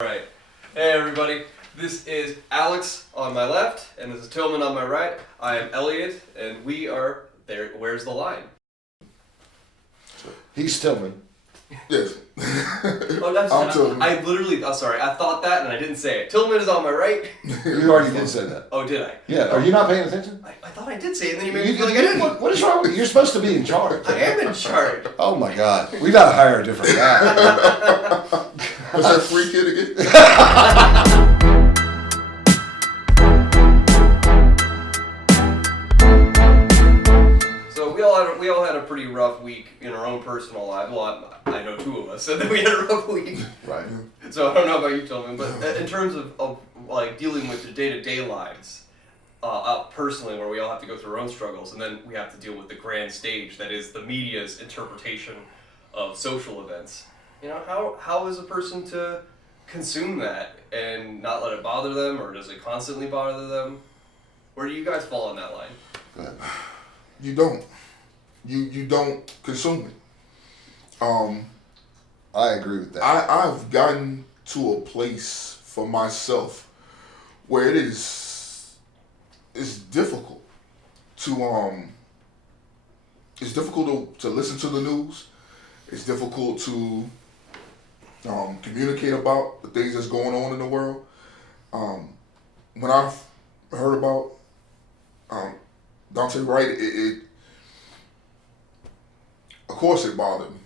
Alright. Hey everybody, this is Alex on my left, and this is Tillman on my right. I am Elliot, and we are there. Where's the line? He's Tillman. Yes. Oh, that's I'm Tillman. I literally, sorry, I thought that and I didn't say it. Tillman is on my right. You already did say that. Oh, did I? Yeah. Are you not paying attention? I thought I did say it, and then you made me feel like I didn't. What is wrong with you? You're supposed to be in charge. I am in charge. Oh my God. We gotta hire a different guy. Was that free kid again? So we all had a pretty rough week in our own personal lives. Well, I know two of us, so then we had a rough week. Right. So I don't know about you, Tillman, but in terms of like dealing with the day-to-day lives, personally, where we all have to go through our own struggles, and then we have to deal with the grand stage that is the media's interpretation of social events. You know, how is a person to consume that and not let it bother them, or does it constantly bother them? Where do you guys fall on that line? Go ahead. You don't. You don't consume it. I agree with that. I've gotten to a place for myself where it's difficult to listen to the news. It's difficult to communicate about the things that's going on in the world. When I heard about Dante Wright, it of course it bothered me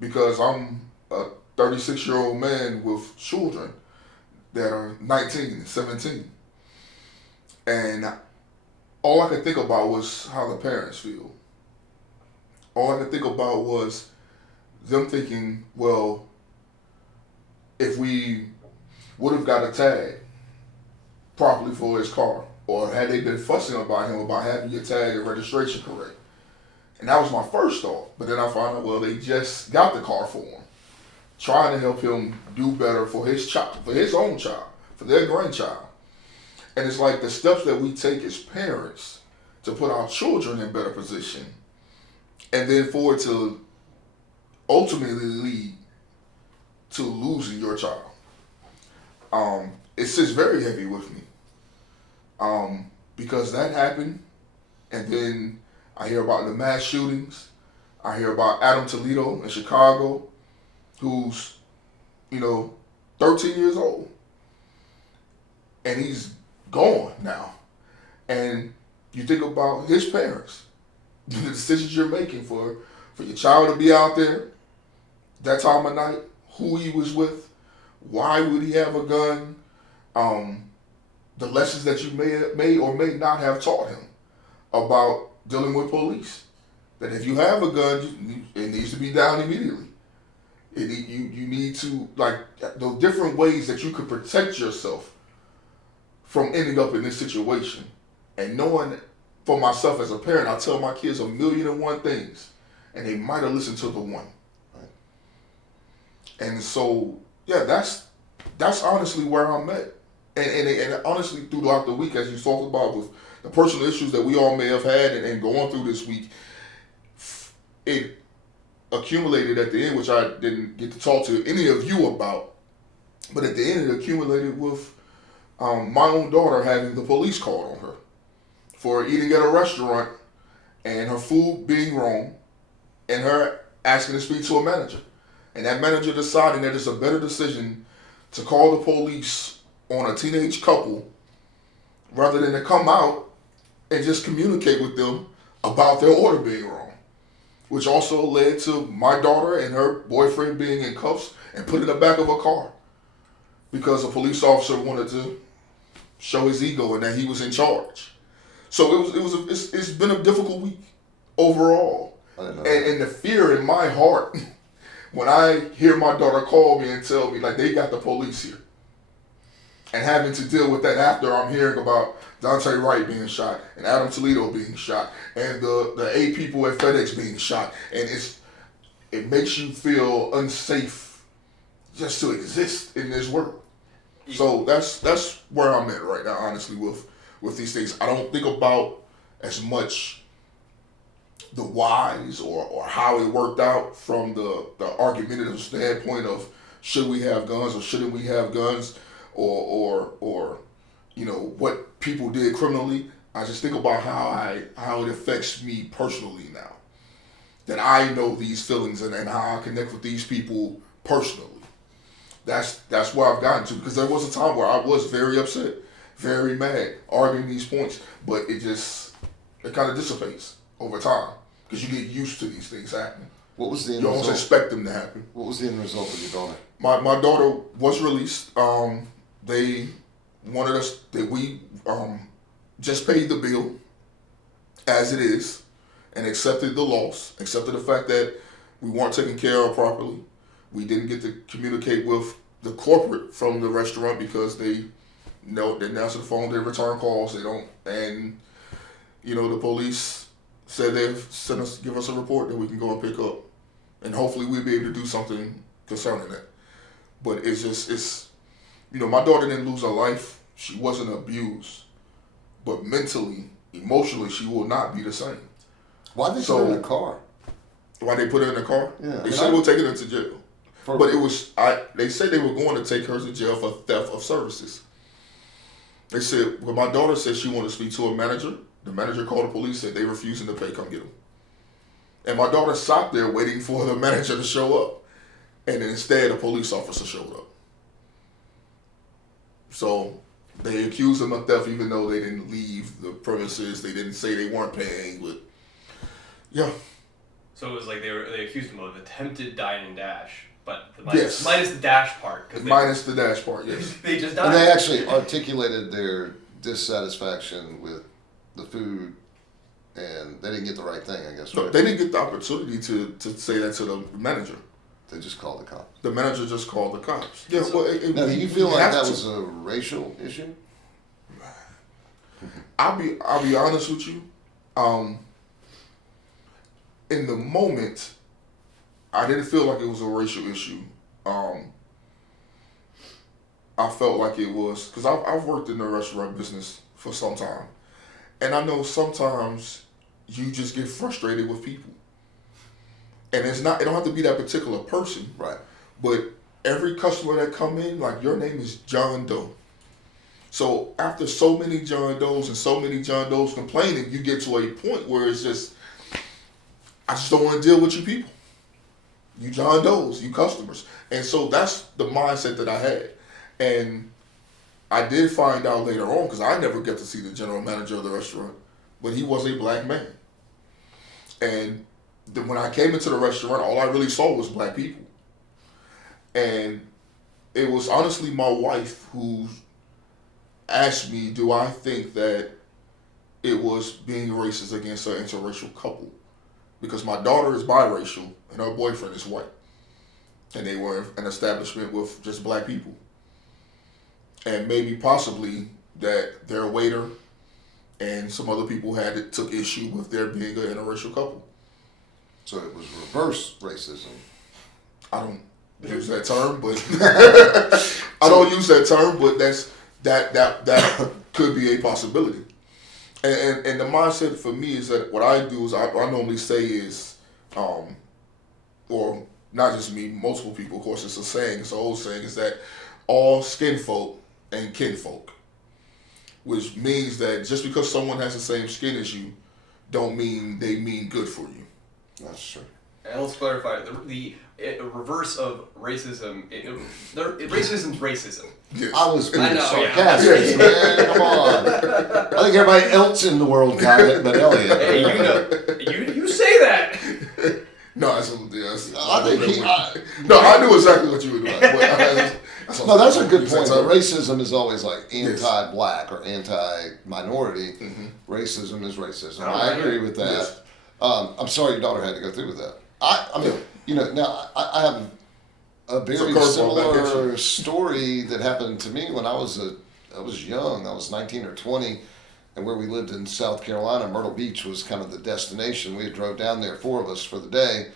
because I'm a 36-year-old man with children that are 19 and 17. And all I could think about was how the parents feel. All I could think about was them thinking, well, if we would have got a tag properly for his car, or had they been fussing about him about having your tag and registration correct. And that was my first thought. But then I found out, well, they just got the car for him, trying to help him do better for his child, for his own child, for their grandchild. And it's like the steps that we take as parents to put our children in better position, and then for it to ultimately lead to losing your child. It sits very heavy with me. Because that happened, and then I hear about the mass shootings. I hear about Adam Toledo in Chicago, who's, 13 years old. And he's gone now. And you think about his parents, the decisions you're making for your child to be out there, that time of night, who he was with, why would he have a gun, the lessons that you may or may not have taught him about dealing with police. That if you have a gun, it needs to be down immediately. You need to, like, the different ways that you could protect yourself from ending up in this situation. And knowing for myself as a parent, I tell my kids 1,000,001 things, and they might have listened to the one. Right? And so, yeah, that's honestly where I'm at. And honestly, throughout the week, as you talked about with the personal issues that we all may have had and going through this week, it accumulated at the end, which I didn't get to talk to any of you about, but at the end it accumulated with my own daughter having the police called on her for eating at a restaurant and her food being wrong, and her asking to speak to a manager. And that manager deciding that it's a better decision to call the police on a teenage couple rather than to come out and just communicate with them about their order being wrong, which also led to my daughter and her boyfriend being in cuffs and put in the back of a car because a police officer wanted to show his ego and that he was in charge. So it's been a difficult week overall, and the fear in my heart when I hear my daughter call me and tell me like they got the police here. And having to deal with that after I'm hearing about Dante Wright being shot and Adam Toledo being shot and the 8 people at FedEx being shot, and it makes you feel unsafe just to exist in this world. So that's where I'm at right now, honestly, with these things. I don't think about as much the whys or how it worked out from the argumentative standpoint of should we have guns or shouldn't we have guns, or what people did criminally. I just think about how it affects me personally now. That I know these feelings and how I connect with these people personally. That's where I've gotten to, because there was a time where I was very upset, very mad, arguing these points, but it kind of dissipates over time because you get used to these things happening. What was the end You result? almost expect them to happen. What was the end result of your daughter? My daughter was released. They wanted us that we just paid the bill as it is and accepted the loss, accepted the fact that we weren't taken care of properly. We didn't get to communicate with the corporate from the restaurant because they didn't answer the phone, they return calls, they don't, and the police said they've give us a report that we can go and pick up, and hopefully we'll be able to do something concerning that. But it's my daughter didn't lose her life. She wasn't abused, but mentally, emotionally, she will not be the same. Why did they put her in a car? Why they put her in the car? Yeah, They said they were taking her to jail. But it was they said they were going to take her to jail for theft of services. They said, well, my daughter said she wanted to speak to a manager. The manager called the police, said they refusing to pay, come get them. And my daughter sat there waiting for the manager to show up. And then instead, a police officer showed up. So they accused them of theft even though they didn't leave the premises. They didn't say they weren't paying, but yeah. So it was like they accused him of attempted dine and dash, but Yes. minus the dash part. Minus the dash part, yes. They just died. And they actually articulated their dissatisfaction with the food, and they didn't get the right thing, I guess. No, Right? they didn't get the opportunity to say that to the manager. They just called the cops. The manager just called the cops. Yeah, So- well, Now, do you feel like that was a racial issue? I'll be honest with you. In the moment, I didn't feel like it was a racial issue. I felt like it was because I've worked in the restaurant business for some time, and I know sometimes you just get frustrated with people, and it don't have to be that particular person, Right. but every customer that come in, like your name is John Doe. So after so many John Does and so many John Does complaining, you get to a point where it's just, I just don't want to deal with you people. You John Does, you customers. And so that's the mindset that I had. And I did find out later on, because I never got to see the general manager of the restaurant, but he was a black man. And when I came into the restaurant, all I really saw was black people. And it was honestly my wife who asked me, do I think that it was being racist against an interracial couple? Because my daughter is biracial and her boyfriend is white. And they were in an establishment with just black people. And maybe possibly that their waiter and some other people took issue with there being an interracial couple. So it was reverse racism. I don't use that term, but I don't use that term, but that could be a possibility. And the mindset for me is that what I do is I normally say is, or not just me, multiple people, of course, it's a saying, it's an old saying, is that all skin folk and kinfolk, which means that just because someone has the same skin as you, don't mean they mean good for you. That's true. And let's clarify the reverse of racism. Racism's racism. Yes. I was being I know, sarcastic, man. Come on. I think everybody else in the world got it, but Elliot. Hey, you say that. No, absolutely. Yes. I think No, I knew exactly what you were doing. No, that's a good point. But racism is always like anti-black or anti-minority. Mm-hmm. Racism is racism. Oh, I right. agree with that. Yes. I'm sorry your daughter had to go through with that. I mean, now I have a very similar story that happened to me when I was young. I was 19 or 20, and where we lived in South Carolina, Myrtle Beach was kind of the destination. We had drove down there, 4 of us, for the day.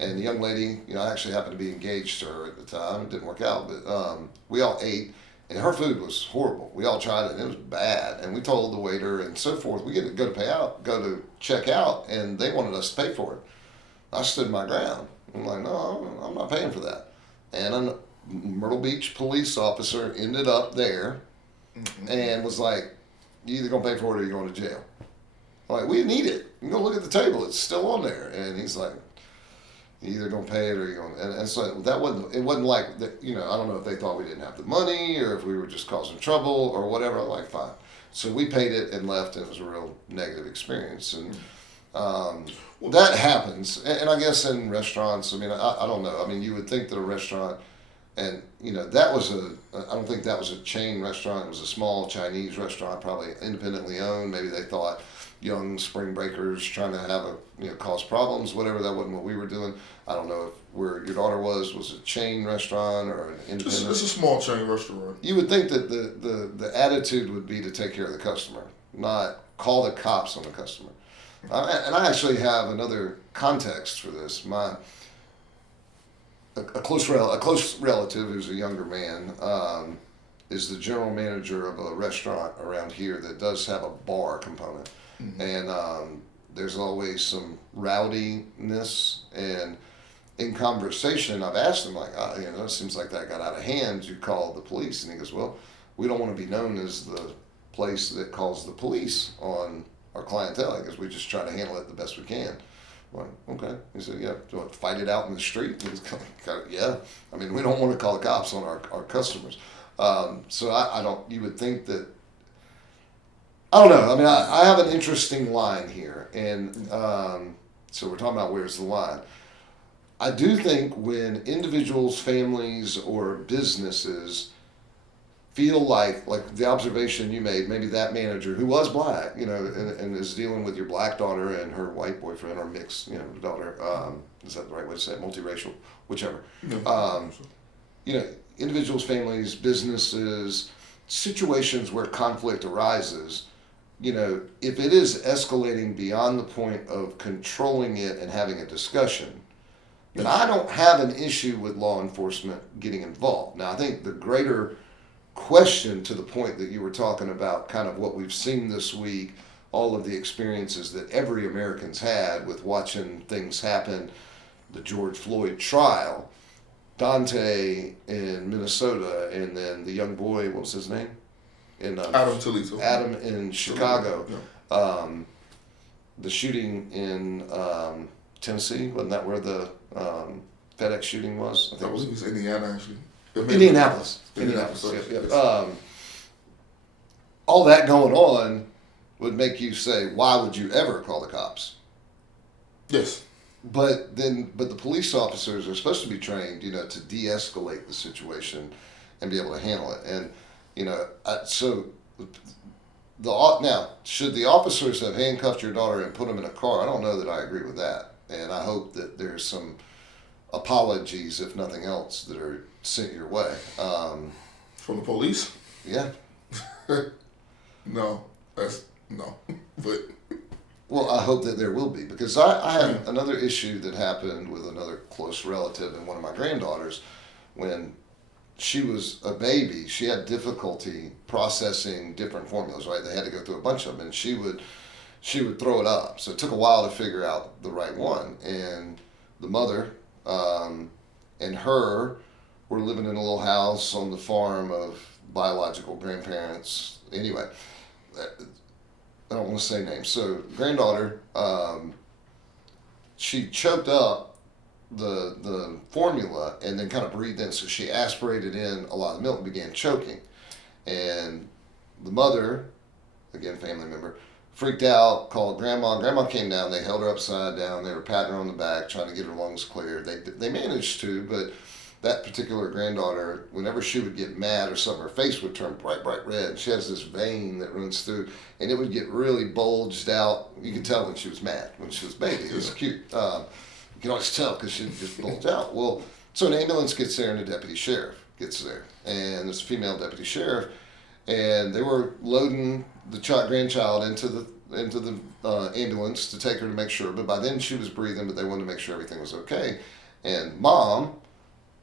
And the young lady, I actually happened to be engaged to her at the time. It didn't work out, but we all ate, and her food was horrible. We all tried it, and it was bad. And we told the waiter and so forth, we get to go to check out, and they wanted us to pay for it. I stood my ground. I'm like, no, I'm not paying for that. And Myrtle Beach police officer ended up there and was like, "You either gonna pay for it or you're going to jail." I'm like, "We need it. You go look at the table; it's still on there." And he's like, "You either gonna pay it or you're going." And so that wasn't. It wasn't like that. You know, I don't know if they thought we didn't have the money or if we were just causing trouble or whatever. I'm like, fine. So we paid it and left, and it was a real negative experience. And that happens. And I guess in restaurants, I mean, I don't know. I mean, you would think that a restaurant, and you know, that was I don't think that was a chain restaurant. It was a small Chinese restaurant, probably independently owned. Maybe they thought young spring breakers trying to have cause problems, whatever. That wasn't what we were doing. I don't know if where your daughter was a chain restaurant or an independent. It's a small chain restaurant. You would think that the attitude would be to take care of the customer, not call the cops on the customer. And I actually have another context for this. A close relative who's a younger man is the general manager of a restaurant around here that does have a bar component. And there's always some rowdiness, and in conversation I've asked him, like, it seems like that got out of hand, you call the police. And he goes, "Well, we don't want to be known as the place that calls the police on our clientele, because we just try to handle it the best we can." I'm like, okay. He said, "Yeah, do you want to fight it out in the street?" And he's kind of, yeah. I mean, we don't want to call the cops on our customers. So I don't, you would think that, I don't know. I mean, I have an interesting line here. And so we're talking about where's the line. I do think when individuals, families, or businesses feel like the observation you made, maybe that manager who was black, and is dealing with your black daughter and her white boyfriend or mixed, daughter, is that the right way to say it? Multiracial, whichever. Individuals, families, businesses, situations where conflict arises, if it is escalating beyond the point of controlling it and having a discussion, then I don't have an issue with law enforcement getting involved. Now, I think the greater question, to the point that you were talking about, kind of what we've seen this week, all of the experiences that every American's had with watching things happen, the George Floyd trial, Dante in Minnesota, and then the young boy, what was his name? Adam Toledo. Adam in Chicago. Yeah. The shooting in Tennessee, wasn't that where the FedEx shooting was? I think I believe it was Indiana, actually. Indianapolis. Yep. All that going on would make you say, why would you ever call the cops? Yes. But the police officers are supposed to be trained, to de-escalate the situation and be able to handle it. And, so now, should the officers have handcuffed your daughter and put them in a car? I don't know that I agree with that. And I hope that there's some apologies, if nothing else, that are sent your way. From the police? Yeah. No. But well, I hope that there will be, because I had another issue that happened with another close relative and one of my granddaughters. When she was a baby, she had difficulty processing different formulas, right? They had to go through a bunch of them, and she would throw it up. So it took a while to figure out the right one. And the mother and her were living in a little house on the farm of biological grandparents. Anyway, I don't want to say names. So granddaughter, she choked up the formula and then kind of breathed in. So she aspirated in a lot of milk and began choking. And the mother, again, family member, freaked out, called grandma. Grandma came down. They held her upside down. They were patting her on the back, trying to get her lungs cleared. They managed to, but that particular granddaughter, whenever she would get mad or something, her face would turn bright red. She has this vein that runs through, and it would get really bulged out. You could tell when she was mad, when she was a baby. It was cute. You can always tell because she'd just bulge out. Well, so an ambulance gets there and a deputy sheriff gets there. And there's a female deputy sheriff, and they were loading the grandchild into the ambulance to take her to make sure. But by then she was breathing, but they wanted to make sure everything was okay. And mom,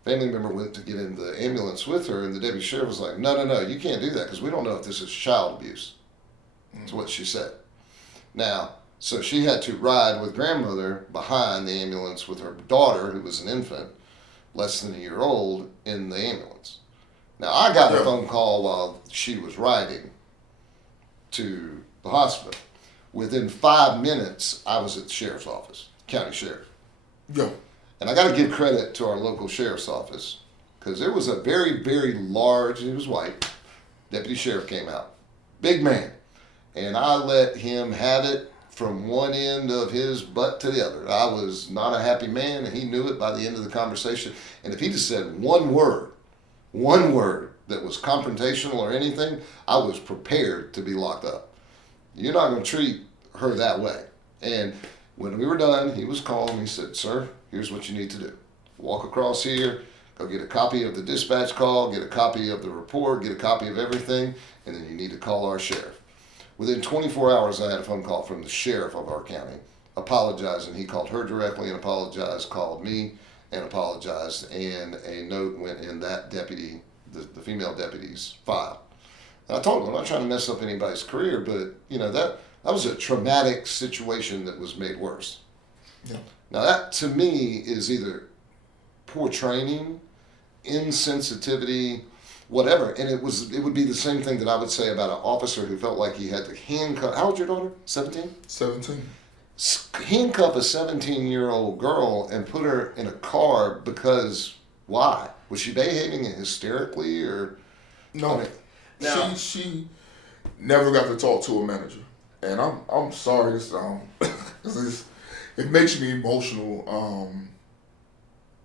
family member, went to get in the ambulance with her, and the deputy sheriff was like, no, you can't do that because we don't know if this is child abuse. That's what she said. Now, so she had to ride with grandmother behind the ambulance with her daughter, who was an infant, less than a year old, in the ambulance. Now, I got a phone call while she was riding to the hospital. Within 5 minutes, I was at the sheriff's office, county sheriff. Yeah. And I got to give credit to our local sheriff's office, because there was a very, very large, he was white, deputy sheriff came out. Big man. And I let him have it from one end of his butt to the other. I was not a happy man, and he knew it by the end of the conversation. And if he just said one word that was confrontational or anything, I was prepared to be locked up. You're not going to treat her that way. And when we were done, he was calm. He said, "Sir, here's what you need to do. Walk across here, go get a copy of the dispatch call, get a copy of the report, get a copy of everything, and then you need to call our sheriff." Within 24 hours, I had a phone call from the sheriff of our county apologizing. He called her directly and apologized, called me and apologized, and a note went in that deputy, the female deputy's file. And I told him, I'm not trying to mess up anybody's career, but that was a traumatic situation that was made worse. Yeah. Now that to me is either poor training, insensitivity, whatever. And it would be the same thing that I would say about an officer who felt like he had to handcuff. How old's your daughter? 17? 17. Handcuff a 17-year-old girl and put her in a car because why? Was she behaving hysterically or? No. I mean, No. She never got to talk to a manager, and I'm sorry this because it makes me emotional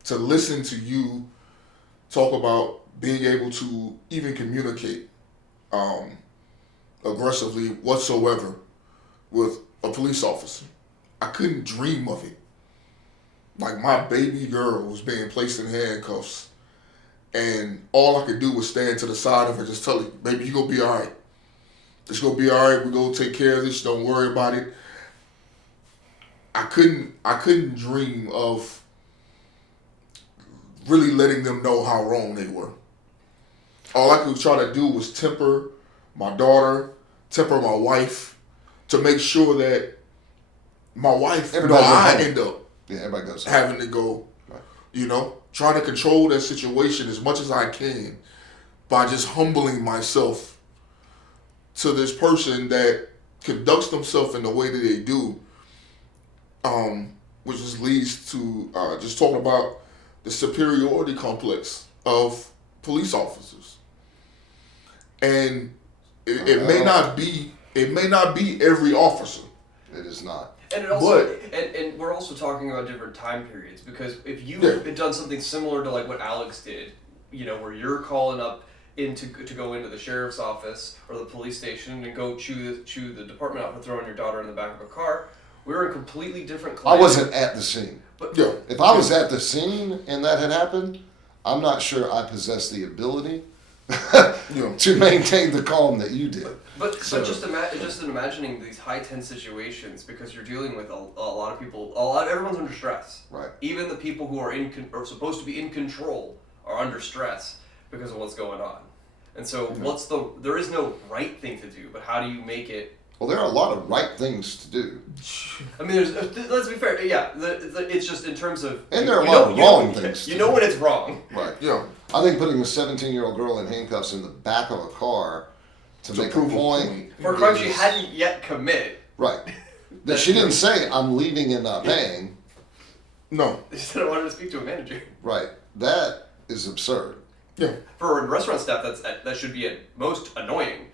to listen to you talk about being able to even communicate aggressively whatsoever with a police officer. I couldn't dream of it. Like, my baby girl was being placed in handcuffs, and all I could do was stand to the side of her, just tell her, "Baby, you gonna be all right. It's gonna be all right. We're gonna take care of this. Don't worry about it." I couldn't dream of really letting them know how wrong they were. All I could try to do was temper my daughter, temper my wife, to make sure that my wife, I end up everybody goes having to go, right. Trying to control that situation as much as I can by just humbling myself to this person that conducts themselves in the way that they do, which just leads to just talking about the superiority complex of police officers. And it may not be every officer. It is not. And it also, and we're also talking about different time periods, because if you had done something similar to like what Alex did, where you're calling up to go into the sheriff's office or the police station and go chew the department out for throwing your daughter in the back of a car, we were in completely different climate. I wasn't at the scene. But if I was at the scene and that had happened, I'm not sure I possess the ability to maintain the calm that you did. But just in imagining these high tense situations, because you're dealing with a lot of people, everyone's under stress. Right. Even the people who are supposed to be in control are under stress because of what's going on. And so there is no right thing to do, but how do you make it? Well, there are a lot of right things to do. I mean, let's be fair. Yeah, it's just in terms of. And there are a lot of wrong things. You know when it's wrong. Right. Yeah. I think putting a 17-year-old girl in handcuffs in the back of a car to make a point for a crime she hadn't yet committed. Right. That she didn't say, "I'm leaving and not paying." No. She said, "I wanted to speak to a manager." Right. That is absurd. Yeah. For restaurant staff, that should be at most annoying.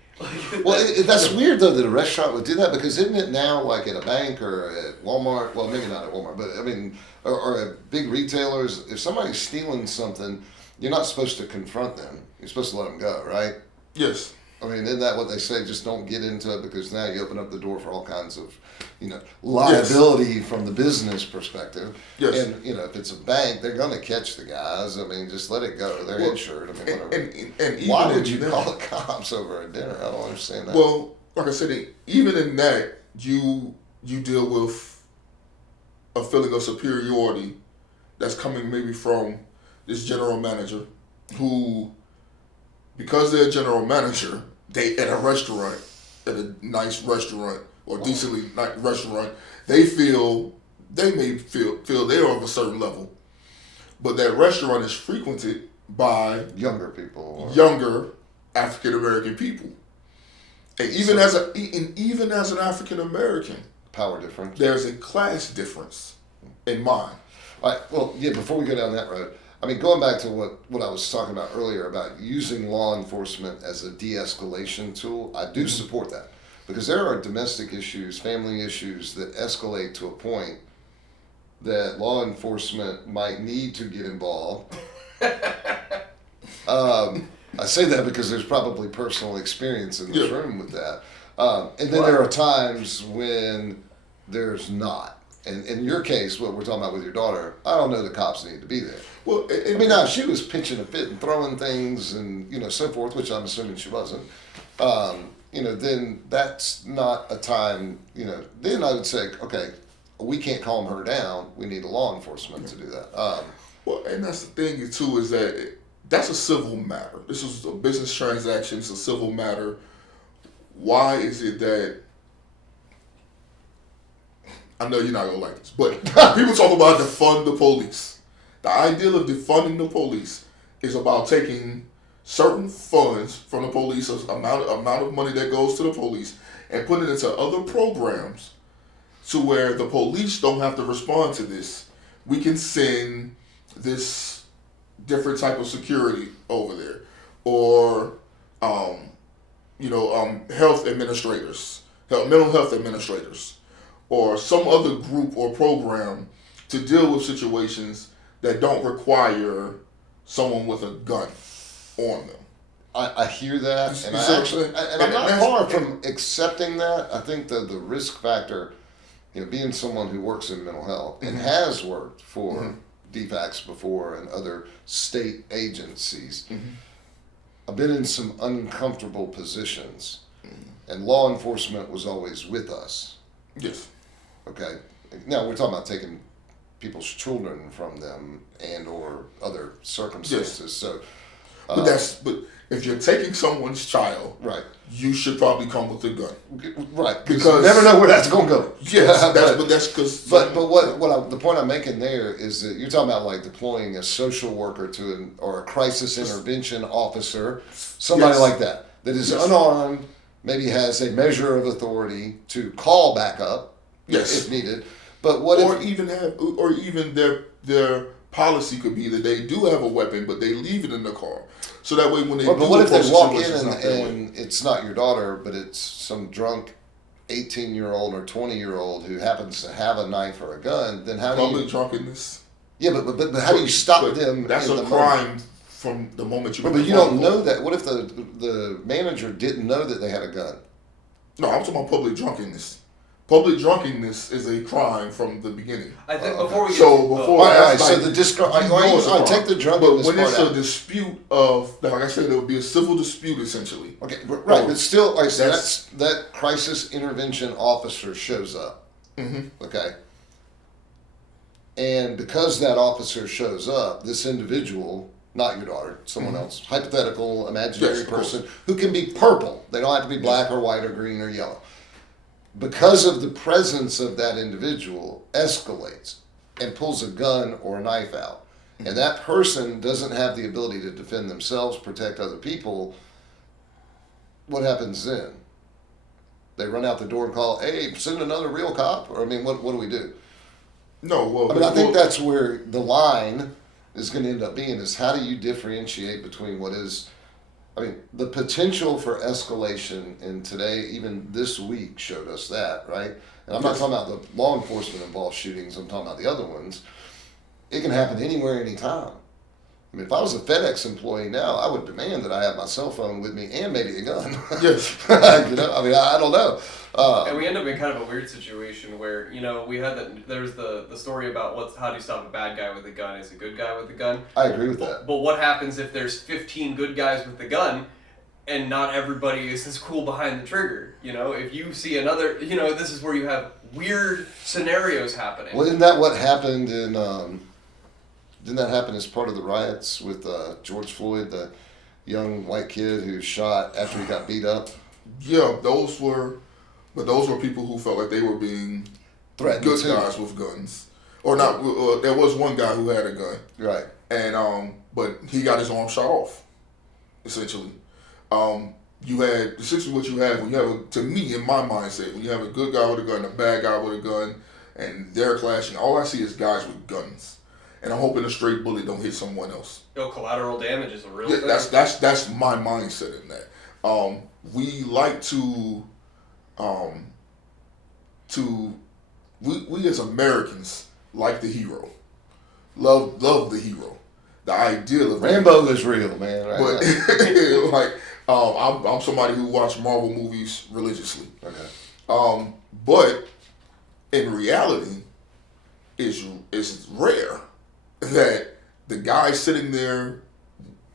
Well, that's weird though that a restaurant would do that, because isn't it now like at a bank or at Walmart? Well, maybe not at Walmart, but I mean, or at big retailers, if somebody's stealing something, you're not supposed to confront them. You're supposed to let them go, right? Yes. I mean, isn't that what they say? Just don't get into it, because now you open up the door for all kinds of, liability from the business perspective. Yes. And, if it's a bank, they're going to catch the guys. I mean, just let it go. They're insured. I mean, whatever. And why would you call the cops over a dinner? I don't understand that. Well, like I said, even in that, you deal with a feeling of superiority that's coming maybe from this general manager who, because they're a general manager, they at a restaurant, at a nice restaurant or decently nice restaurant, they may feel they're of a certain level, but that restaurant is frequented by younger people, younger African American people, and even as an African American, power difference. There's a class difference in mind. All right. Well, yeah. Before we go down that road, I mean, going back to what I was talking about earlier about using law enforcement as a de-escalation tool, I do support that, because there are domestic issues, family issues that escalate to a point that law enforcement might need to get involved. I say that because there's probably personal experience in this room with that. And then there are times when there's not. And in your case, what we're talking about with your daughter, I don't know the cops need to be there. Well, I mean, now if she was pitching a fit and throwing things and so forth, which I'm assuming she wasn't, then that's not a time. Then I would say, okay, we can't calm her down. We need a law enforcement to do that. Well, and that's the thing too, is that that's a civil matter. This is a business transaction. It's a civil matter. Why is it that? I know you're not gonna like this, but people talk about defund the police. The ideal of defunding the police is about taking certain funds from the police, amount of money that goes to the police, and putting it into other programs, to where the police don't have to respond to this. We can send this different type of security over there, or health administrators, mental health administrators, or some other group or program to deal with situations that don't require someone with a gun on them. I hear that, and I'm not far from accepting that. I think the risk factor, being someone who works in mental health and has worked for DFACS before and other state agencies, I've been in some uncomfortable positions, and law enforcement was always with us. Yes. Okay. Now we're talking about taking people's children from them and or other circumstances. Yes. So, but if you're taking someone's child, right, you should probably come with a gun, right? Because you never know where that's going to go. Yes, that's because. But the point I'm making there is that you're talking about like deploying a social worker or a crisis intervention officer, somebody like that is unarmed, maybe has a measure of authority to call back up, if needed. But even their policy could be that they do have a weapon, but they leave it in the car. So that way when they but what if they walk in and it's not your daughter, but it's some drunk 18-year-old or 20-year-old who happens to have a knife or a gun, then how do you... Public drunkenness. Yeah, but how do you stop them? That's a crime from the moment you... But you don't know that. What if the manager didn't know that they had a gun? No, I'm talking about public drunkenness. Public drunkenness is a crime from the beginning. I think before we get so the take the drunkenness. But when it's a dispute of, like I said, it would be a civil dispute essentially. Okay, right, but still, that crisis intervention officer shows up. Okay, and because that officer shows up, this individual, not your daughter, someone else, hypothetical, imaginary person who can be purple. They don't have to be black or white or green or yellow. Because of the presence of that individual, escalates and pulls a gun or a knife out. And that person doesn't have the ability to defend themselves, protect other people. What happens then? They run out the door and call, hey, send another real cop? Or, what do we do? No, well... I think that's where the line is going to end up being, is how do you differentiate between what is... the potential for escalation in today, even this week, showed us that, right? And I'm not talking about the law enforcement involved shootings, I'm talking about the other ones. It can happen anywhere, anytime. If I was a FedEx employee now, I would demand that I have my cell phone with me and maybe a gun. Yes. I don't know. And we end up in kind of a weird situation where, we had there's the story about how do you stop a bad guy with a gun is a good guy with a gun. I agree with that. But what happens if there's 15 good guys with the gun and not everybody is as cool behind the trigger? If you see another, this is where you have weird scenarios happening. Well, isn't that what happened didn't that happen as part of the riots with George Floyd, the young white kid who shot after he got beat up? Yeah, those were people who felt like they were being threatened good guys with guns. Or not, there was one guy who had a gun. Right. And, but he got his arm shot off, essentially. You had, essentially what you have when you have, to me, in my mindset, when you have a good guy with a gun, a bad guy with a gun, and they're clashing, all I see is guys with guns. And I'm hoping a straight bullet don't hit someone else. Collateral damage is a real thing. That's my mindset in that. We like we as Americans like the hero, love the hero, the ideal of Rambo is real, man. Right? But like, I'm somebody who watch Marvel movies religiously. Okay. But in reality, it's rare that the guy sitting there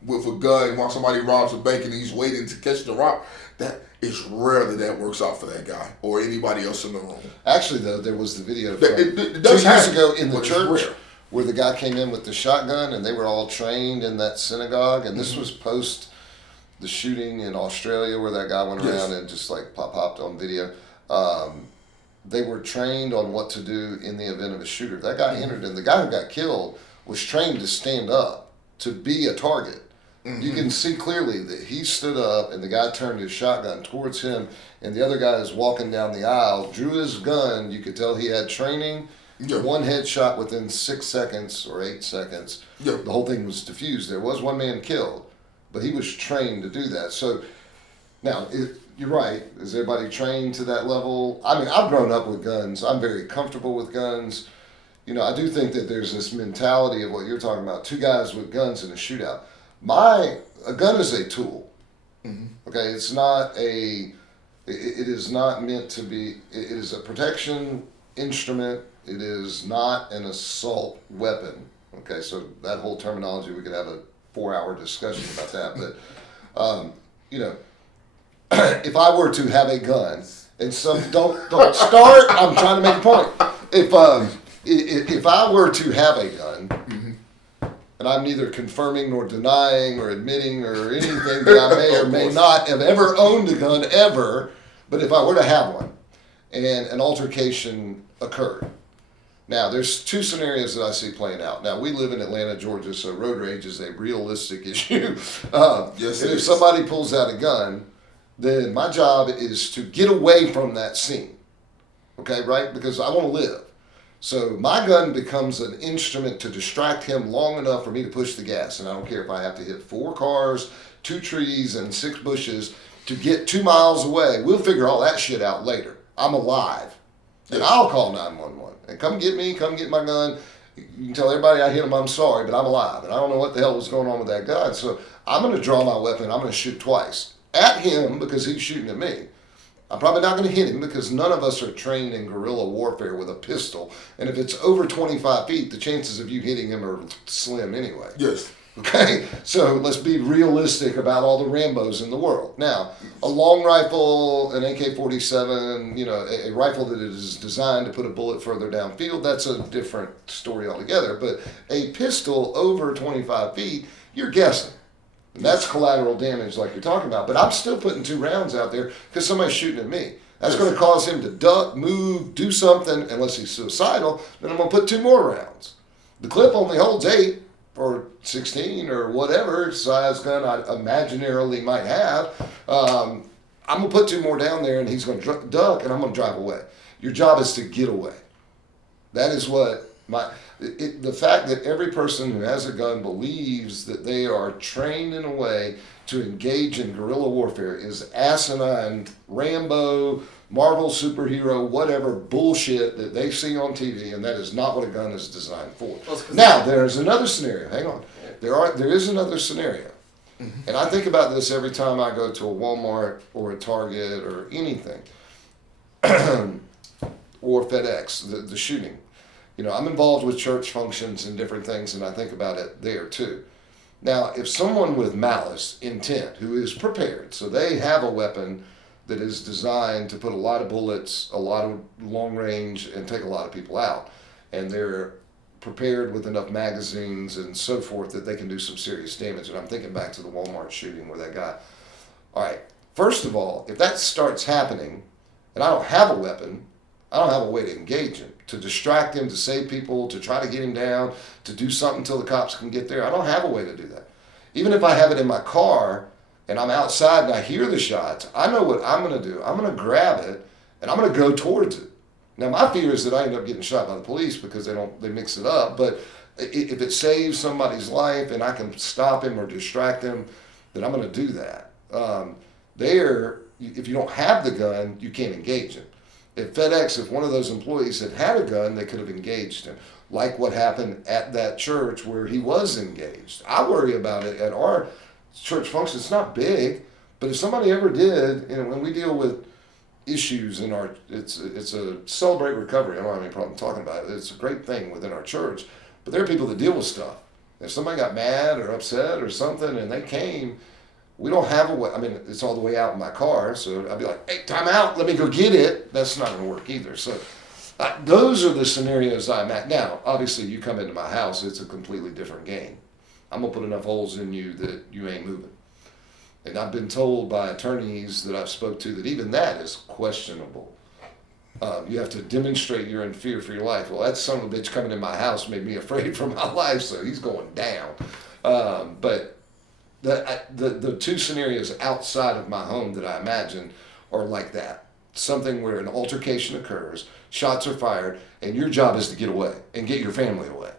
with a gun while somebody robs a bank and he's waiting to catch the rob. That it's rare that works out for that guy or anybody else in the room. Actually, though, there was the video from it 2 years ago in the but church where the guy came in with the shotgun and they were all trained in that synagogue. And this was post the shooting in Australia where that guy went around and just like popped on video. They were trained on what to do in the event of a shooter. That guy entered, and the guy who got killed was trained to stand up, to be a target. You can see clearly that he stood up and the guy turned his shotgun towards him, and the other guy is walking down the aisle, drew his gun. You could tell he had training. One headshot within 6 seconds or 8 seconds. The whole thing was diffused. There was one man killed, but he was trained to do that. So now, you're right. Is everybody trained to that level? I mean, I've grown up with guns. I'm very comfortable with guns. You know, I do think that there's this mentality of what you're talking about, 2 guys with guns in a shootout. A gun is a tool. Okay, it's not it is not meant to be, it is a protection instrument. It is not an assault weapon. Okay, so that whole terminology, we could have a 4-hour discussion about that. But, you know, if I were to have a gun, and don't start, I'm trying to make a point. If I were to have a gun, and I'm neither confirming nor denying or admitting or anything that I may or may not have ever owned a gun ever, but if I were to have one and an altercation occurred. Now, there's 2 scenarios that I see playing out. Now, we live in Atlanta, Georgia, so road rage is a realistic issue. Yes, and if somebody pulls out a gun, then my job is to get away from that scene. Okay, right? Because I want to live. So my gun becomes an instrument to distract him long enough for me to push the gas. And I don't care if I have to hit 4 cars, 2 trees, and 6 bushes to get 2 miles away. We'll figure all that shit out later. I'm alive. And I'll call 911. And come get me, come get my gun. You can tell everybody I hit him I'm sorry, but I'm alive. And I don't know what the hell was going on with that gun. So I'm going to draw my weapon. I'm going to shoot twice. At him because he's shooting at me. I'm probably not going to hit him because none of us are trained in guerrilla warfare with a pistol. And if it's over 25 feet, the chances of you hitting him are slim anyway. Yes. Okay? So let's be realistic about all the Rambos in the world. Now, a long rifle, an AK-47, you know, a rifle that is designed to put a bullet further downfield, that's a different story altogether. But a pistol over 25 feet, you're guessing. And that's collateral damage like you're talking about. But I'm still putting 2 rounds out there because somebody's shooting at me. That's going to cause him to duck, move, do something. Unless he's suicidal, then I'm going to put 2 more rounds. The clip only holds 8 or 16 or whatever size gun I imaginarily might have. I'm going to put 2 more down there and he's going to duck and I'm going to drive away. Your job is to get away. That is what the fact that every person who has a gun believes that they are trained in a way to engage in guerrilla warfare is asinine, Rambo, Marvel superhero, whatever bullshit that they see on TV, and that is not what a gun is designed for. Now, there's another scenario. Hang on. There is another scenario. And I think about this every time I go to a Walmart or a Target or anything. Or FedEx, the shooting. You know, I'm involved with church functions and different things, and I think about it there too. Now, if someone with malice, intent, who is prepared, so they have a weapon that is designed to put a lot of bullets, a lot of long range, and take a lot of people out, and they're prepared with enough magazines and so forth that they can do some serious damage. And I'm thinking back to the Walmart shooting where that guy. All right, first of all, if that starts happening, and I don't have a weapon, I don't have a way to engage him, to distract him, to save people, to try to get him down, to do something until the cops can get there. I don't have a way to do that. Even if I have it in my car and I'm outside and I hear the shots, I know what I'm going to do. I'm going to grab it and I'm going to go towards it. Now, my fear is that I end up getting shot by the police because they mix it up. But if it saves somebody's life and I can stop him or distract him, then I'm going to do that. If you don't have the gun, you can't engage him. At FedEx, if one of those employees had a gun, they could have engaged him. Like what happened at that church where he was engaged. I worry about it at our church function. It's not big, but if somebody ever did, when we deal with issues in our, it's a celebrate recovery. I don't have any problem talking about it. It's a great thing within our church. But there are people that deal with stuff. If somebody got mad or upset or something and they came, we don't have a way. I mean, it's all the way out in my car, so I'd be like, hey, time out, let me go get it. That's not going to work either. So those are the scenarios I'm at. Now, obviously, you come into my house, it's a completely different game. I'm going to put enough holes in you that you ain't moving. And I've been told by attorneys that I've spoke to that even that is questionable. You have to demonstrate you're in fear for your life. Well, that son of a bitch coming in my house made me afraid for my life, so he's going down. But the two scenarios outside of my home that I imagine are like that. Something where an altercation occurs, shots are fired, and your job is to get away and get your family away,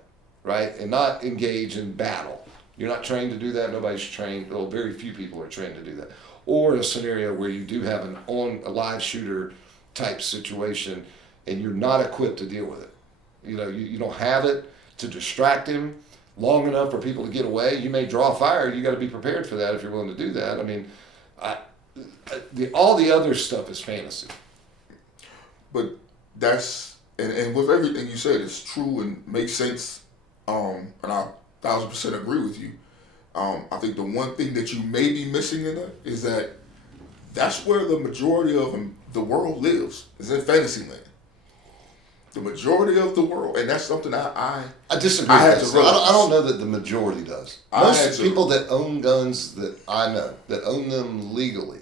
right? And not engage in battle. You're not trained to do that. Nobody's trained. Well, very few people are trained to do that. Or a scenario where you do have a live shooter type situation and you're not equipped to deal with it. You don't have it to distract him long enough for people to get away. You may draw fire. You got to be prepared for that if you're willing to do that. I mean, all the other stuff is fantasy. But that's and with everything you said, it's true and makes sense. And I 1,000% agree with you. I think the one thing that you may be missing in that is that that's where the majority of the world lives, is in fantasy land. The majority of the world, and that's something I disagree. I don't know that the majority does. Most people that own guns that I know, that own them legally,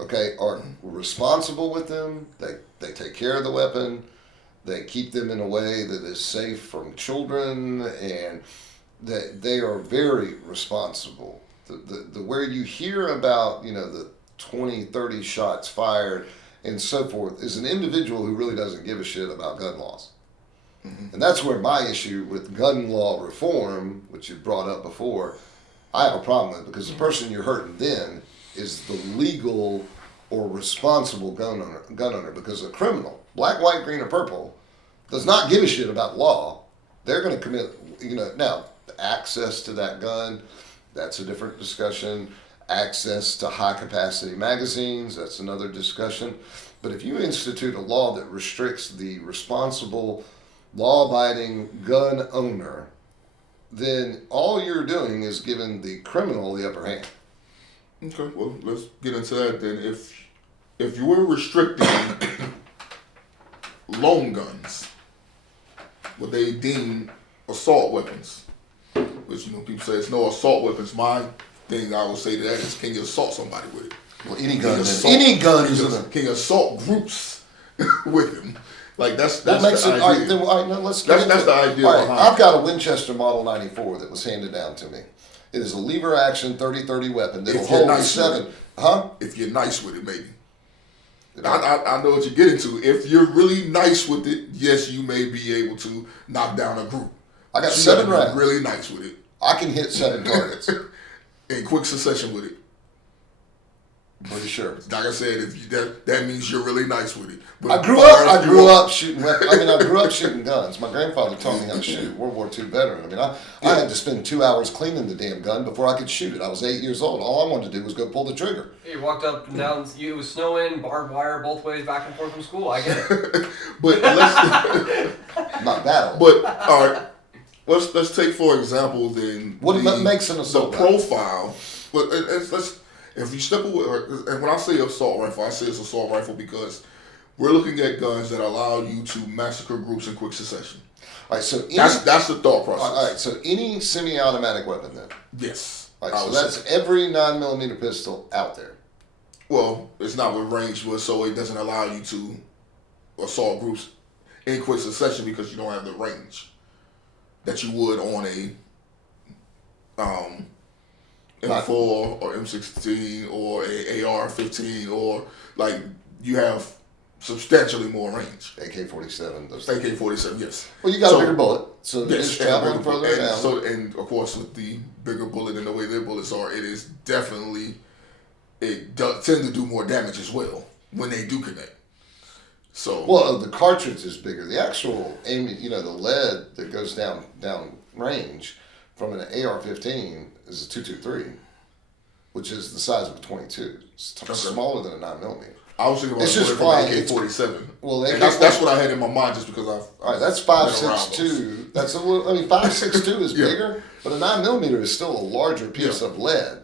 okay, are responsible with them. They take care of the weapon. They keep them in a way that is safe from children, and that they are very responsible. The where you hear about, the 20, 30 shots fired and so forth is an individual who really doesn't give a shit about gun laws. Mm-hmm. And that's where my issue with gun law reform, which you brought up before, I have a problem with, because the person you're hurting then is the legal or responsible gun owner, because a criminal, black, white, green, or purple, does not give a shit about law. They're going to commit, now, access to that gun, that's a different discussion. Access to high-capacity magazines, that's another discussion. But if you institute a law that restricts the responsible, law-abiding gun owner, then all you're doing is giving the criminal the upper hand. Okay, well, let's get into that then. If you were restricting long guns, what they deem assault weapons, which people say it's no assault weapons. My thing I would say to that is, can you assault somebody with it? Well, any gun is can you assault groups with them? Like that's that makes the it. idea. All right, now let's that's the idea. All right, I've got a Winchester Model 94 that was handed down to me. It is a lever action 30-30 weapon that will hold 7. If you're nice with it, maybe. I know what you get into. If you're really nice with it, yes, you may be able to knock down a group. I got 7 rounds. Really nice with it. I can hit 7 targets in quick succession with it. Pretty sure. Like I said, that means you're really nice with it. But I grew up shooting weapons. I grew up shooting guns. My grandfather taught me how to shoot. World War II veteran. I had to spend 2 hours cleaning the damn gun before I could shoot it. I was 8 years old. All I wanted to do was go pull the trigger. You walked up and down. It was snowing, barbed wire both ways, back and forth from school. I get it. But let's not battle. But all right, let's take for example then what makes an assault profile. But if you step away, and when I say assault rifle, I say it's assault rifle because we're looking at guns that allow you to massacre groups in quick succession. All right, so that's the thought process. All right, so any semi-automatic weapon then? Yes. All right, so that's every 9mm pistol out there. Well, it's not with range, so it doesn't allow you to assault groups in quick succession because you don't have the range that you would on a M4 or M16 or a AR-15, or like you have substantially more range. AK-47. Those AK-47, yes. Well, you got a bigger bullet, so it's traveling further and down. So, and of course, with the bigger bullet and the way their bullets are, it is definitely, it does tend to do more damage as well when they do connect. So well, the cartridge is bigger. The actual aim, the lead that goes down range from an AR-15 is a 223, which is the size of a 22. It's smaller than a 9mm. I was thinking about it's just flying AK-47. Well, and that's what I had in my mind just because I've. All right, that's 5.62. That's a little. I mean, 5.62 is bigger, but a 9mm is still a larger piece of lead.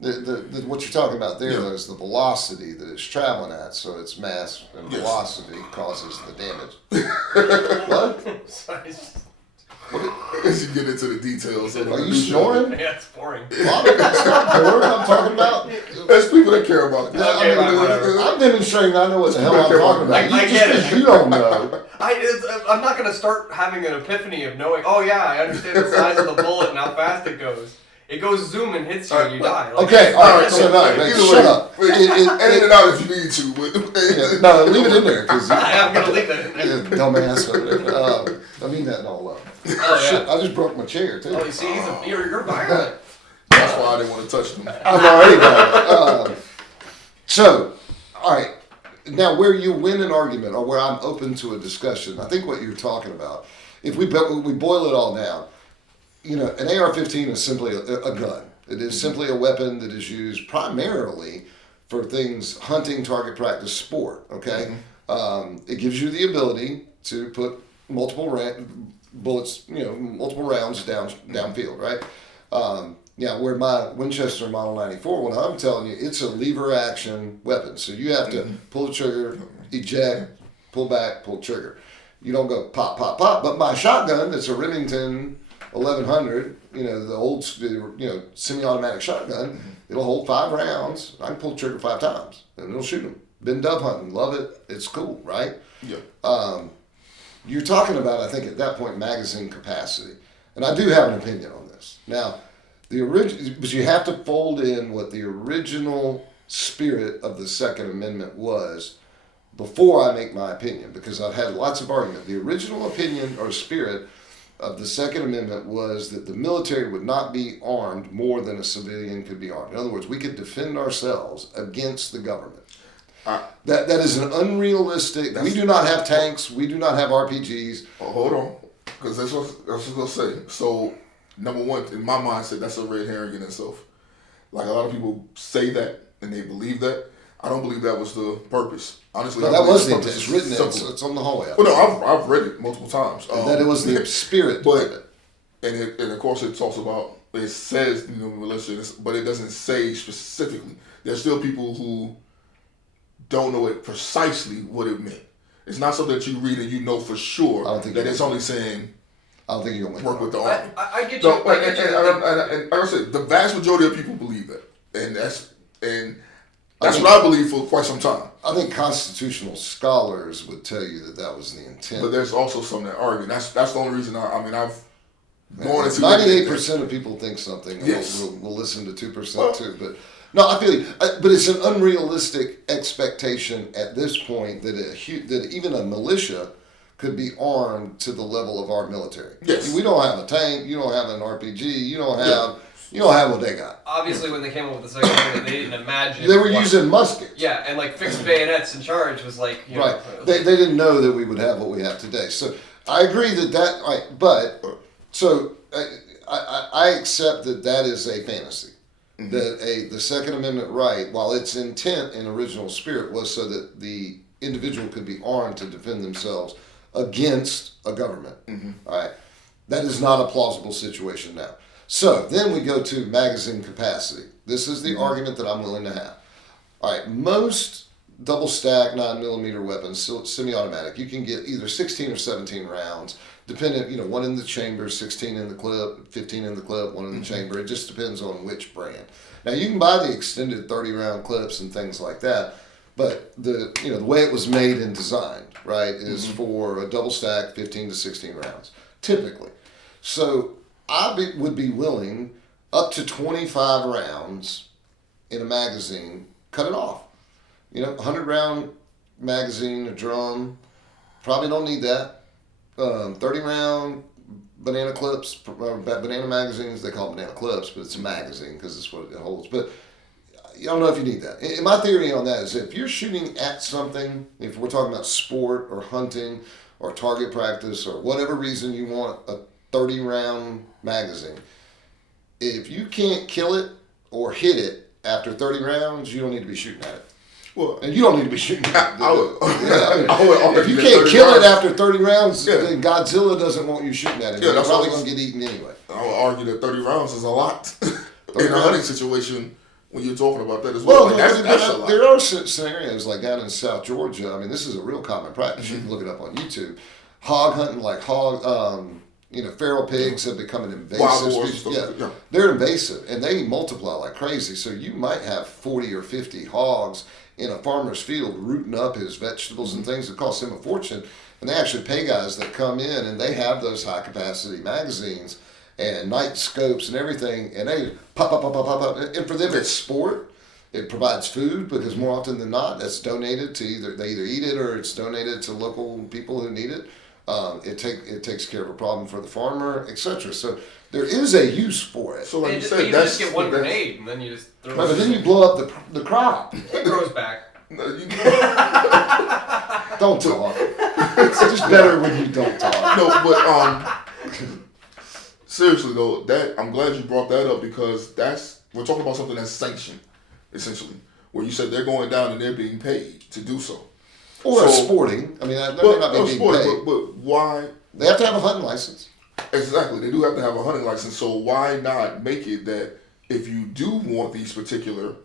The what you're talking about there is the velocity that it's traveling at. So its mass and velocity causes the damage. What? Sorry. As you get into the details. Are you snoring? Yeah, it's boring. Well, that's not boring. I'm talking about. There's people that care about that. Okay, whatever. I'm demonstrating I know what the hell I'm talking about. I get it. You don't know. I'm not going to start having an epiphany of knowing, oh yeah, I understand the size of the bullet and how fast it goes. It goes zoom and hits you and you die. Like, okay, all right, so shut up. Edit it out if you need to. No, leave it in there. Cause I'm going to leave that in there. Dumbass over there. I mean that in all love. Oh, Shit, I just broke my chair, too. Oh, you see, you're violent. That's why I didn't want to touch them. I'm already violent. So, all right. Now, where you win an argument or where I'm open to a discussion, I think what you're talking about, if we boil it all down, an AR-15 is simply a gun. It is simply a weapon that is used primarily for things, hunting, target practice, sport, okay? Mm-hmm. It gives you the ability to put multiple bullets, multiple rounds downfield, right? Where my Winchester Model 94, when I'm telling you, it's a lever action weapon. So you have to pull the trigger, eject, pull back, pull trigger. You don't go pop, pop, pop. But my shotgun, that's a Remington 1100, the old, semi-automatic shotgun, it'll hold 5 rounds. I can pull the trigger 5 times and it'll shoot them. Been dove hunting, love it. It's cool, right? Yeah. You're talking about, I think, at that point, magazine capacity. And I do have an opinion on this. Now, but you have to fold in what the original spirit of the Second Amendment was before I make my opinion, because I've had lots of argument. The original opinion or spirit of the Second Amendment was that the military would not be armed more than a civilian could be armed. In other words, we could defend ourselves against the government. That is an unrealistic. We do not have tanks. We do not have RPGs. Oh, hold on, because that's what I was gonna say. So, number one, in my mindset, that's a red herring in itself. Like a lot of people say that and they believe that. I don't believe that was the purpose. Honestly, no, that was the intent. It's written there. It's on the hallway. Well, no, I've read it multiple times. That it was the spirit. But and of course it talks about, it says militia, but it doesn't say specifically. There's still people who don't know it precisely what it meant. It's not something that you read and you know for sure that it's only saying. I don't think you're going to work with the army. I get you. And like I said, the vast majority of people believe that, and that's what I believe for quite some time. I think constitutional scholars would tell you that was the intent. But there's also some that argue. That's the only reason. I've gone into 98% of people think something. Yes. We'll listen to 2% too, but. No, I feel you. But it's an unrealistic expectation at this point that even a militia could be armed to the level of our military. Yes. We don't have a tank. You don't have an RPG. You don't have what they got. Obviously, when they came up with the Second Amendment, they didn't imagine. They were using muskets. Yeah, and fixed bayonets in charge was like. Right. They didn't know that we would have what we have today. So I agree that right. But so I accept that is a fantasy. Mm-hmm. That the Second Amendment right, while its intent and original spirit was so that the individual could be armed to defend themselves against a government. Mm-hmm. All right, that is not a plausible situation now. So then we go to magazine capacity. This is the argument that I'm willing to have. All right, most double stack 9mm weapons, semi-automatic, you can get either 16 or 17 rounds. Depending, one in the chamber, 16 in the clip, 15 in the clip, 1 in the chamber. It just depends on which brand. Now, you can buy the extended 30-round clips and things like that, But the way it was made and designed, right, is for a double stack, 15 to 16 rounds, typically. So would be willing up to 25 rounds in a magazine, cut it off. 100 round magazine, a drum, probably don't need that. 30 round banana clips, banana magazines, they call it banana clips, but it's a magazine because it's what it holds. But I don't know if you need that. And my theory on that is if you're shooting at something, if we're talking about sport or hunting or target practice or whatever reason you want a 30 round magazine, if you can't kill it or hit it after 30 rounds, you don't need to be shooting at it. Well, and you don't need to be shooting at it. If you that can't 30 kill rounds, it after 30 rounds, Yeah. then Godzilla doesn't want you shooting at it. Yeah, You're that's probably what I going to get eaten anyway. I would argue that 30 rounds is a lot in a rounds? hunting situation when you're talking about that as well. Well, Like, that's a lot. there are scenarios like down in South Georgia. I mean, this is a real common practice. You can look it up on YouTube. Hog hunting, like feral pigs have become an invasive Wild boars species. and stuff. Yeah, Yeah. they're invasive and they multiply like crazy. So you might have 40 or 50 hogs in a farmer's field rooting up his vegetables and things that cost him a fortune. And they actually pay guys that come in and they have those high capacity magazines and night scopes and everything, and they pop. And for them, it's sport. It provides food because more often than not, that's donated to they either eat it or it's donated to local people who need it. It takes care of a problem for the farmer, etc. So there is a use for it. So like you you just, said, but you that's just get one grenade and then you just throw Right, but then you blow up the crop. it grows back. No, you Don't talk. It's just better when you don't talk. No, but seriously though, I'm glad you brought that up because we're talking about something that's sanctioned, essentially, where you said they're going down and they're being paid to do so. Or sporting. I mean, they're not being paid. But why? They have to have a hunting license. Exactly, they do have to have a hunting license. So why not make it that if you do want these particular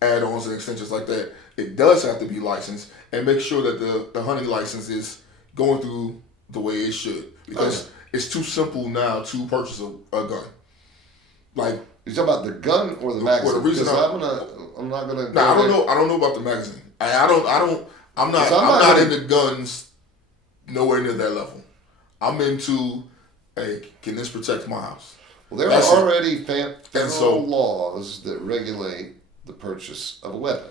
add-ons and extensions like that, it does have to be licensed, and make sure that the hunting license is going through the way it should, because it's too simple now to purchase a gun. Like, You talking about the gun or the magazine? Well, the reason I'm not gonna. I don't know. I don't know about the magazine. I'm not into guns nowhere near that level. I'm into, hey, can this protect my house? Well, there are already federal laws that regulate the purchase of a weapon.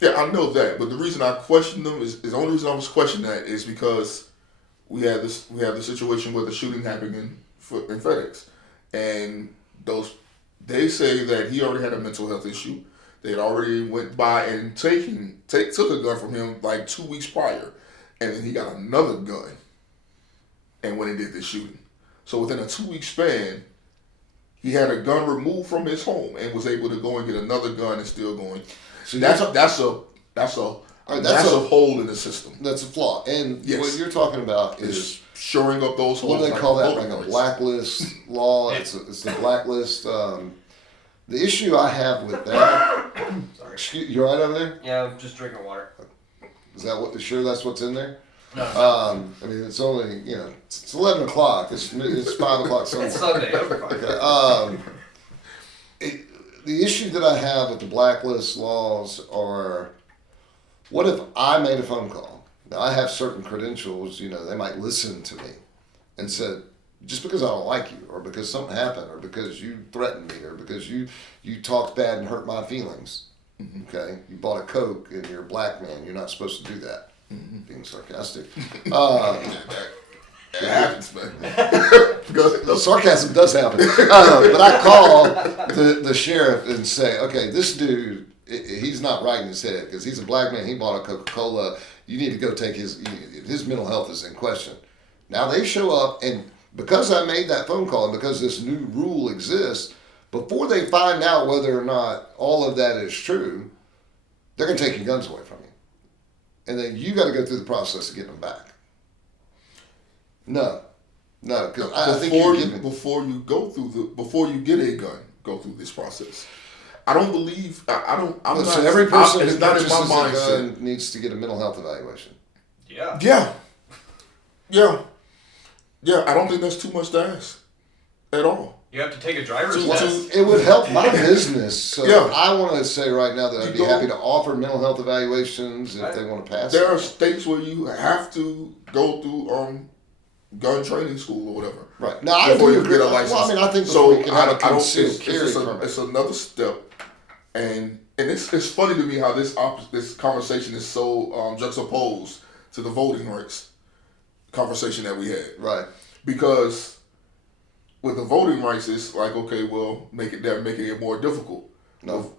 Yeah, I know that, but the reason I question them is the only reason I was questioning that is because we have the situation where the shooting happened in FedEx, and they say that he already had a mental health issue. They had already went by and took a gun from him like 2 weeks prior, and then he got another gun, and when he did this shooting, so within a 2 week span, he had a gun removed from his home and was able to go and get another gun and still going. So that's a hole in the system. That's a flaw. And yes. What you're talking about is shoring up those holes. What do they call that? Like a blacklist law. It's the blacklist. The issue I have with that. Sorry. You all right over there? Yeah, I'm just drinking water. Is that what? Sure, that's what's in there. No. I mean, it's only it's 11 o'clock. It's 5 o'clock Sunday. It's Sunday. Okay. The issue that I have with the blacklist laws are, what if I made a phone call? Now, I have certain credentials, they might listen to me and said, just because I don't like you, or because something happened, or because you threatened me, or because you talked bad and hurt my feelings, okay? You bought a Coke and you're a black man, you're not supposed to do that. Being sarcastic. It happens, man. The sarcasm does happen. But I call the sheriff and say, okay, this dude, he's not right in his head because he's a black man. He bought a Coca-Cola. You need to go take his mental health is in question. Now they show up, and because I made that phone call and because this new rule exists, before they find out whether or not all of that is true, they're going to take your guns away from you. And then you got to go through the process of getting them back. No, because I think before you get a gun, go through this process. I don't believe. So every person who it's not in my purchases a mindset. gun needs to get a mental health evaluation. Yeah. Yeah. I don't think that's too much to ask at all. You have to take a driver's Well, test. It would help my business. So Yeah. I want to say right now that I'd be You go- happy to offer mental health evaluations if they want to pass There it. are states where you have to go through gun training school or whatever. Right. Now, I Before do you agree. get a license. Well, I mean, I think So we can have a I don't. concealed carry permit. It's another step, and it's funny to me how this conversation is so juxtaposed to the voting rights conversation that we had. Right. Because with the voting rights, it's like, okay, well, they're making it more difficult. No.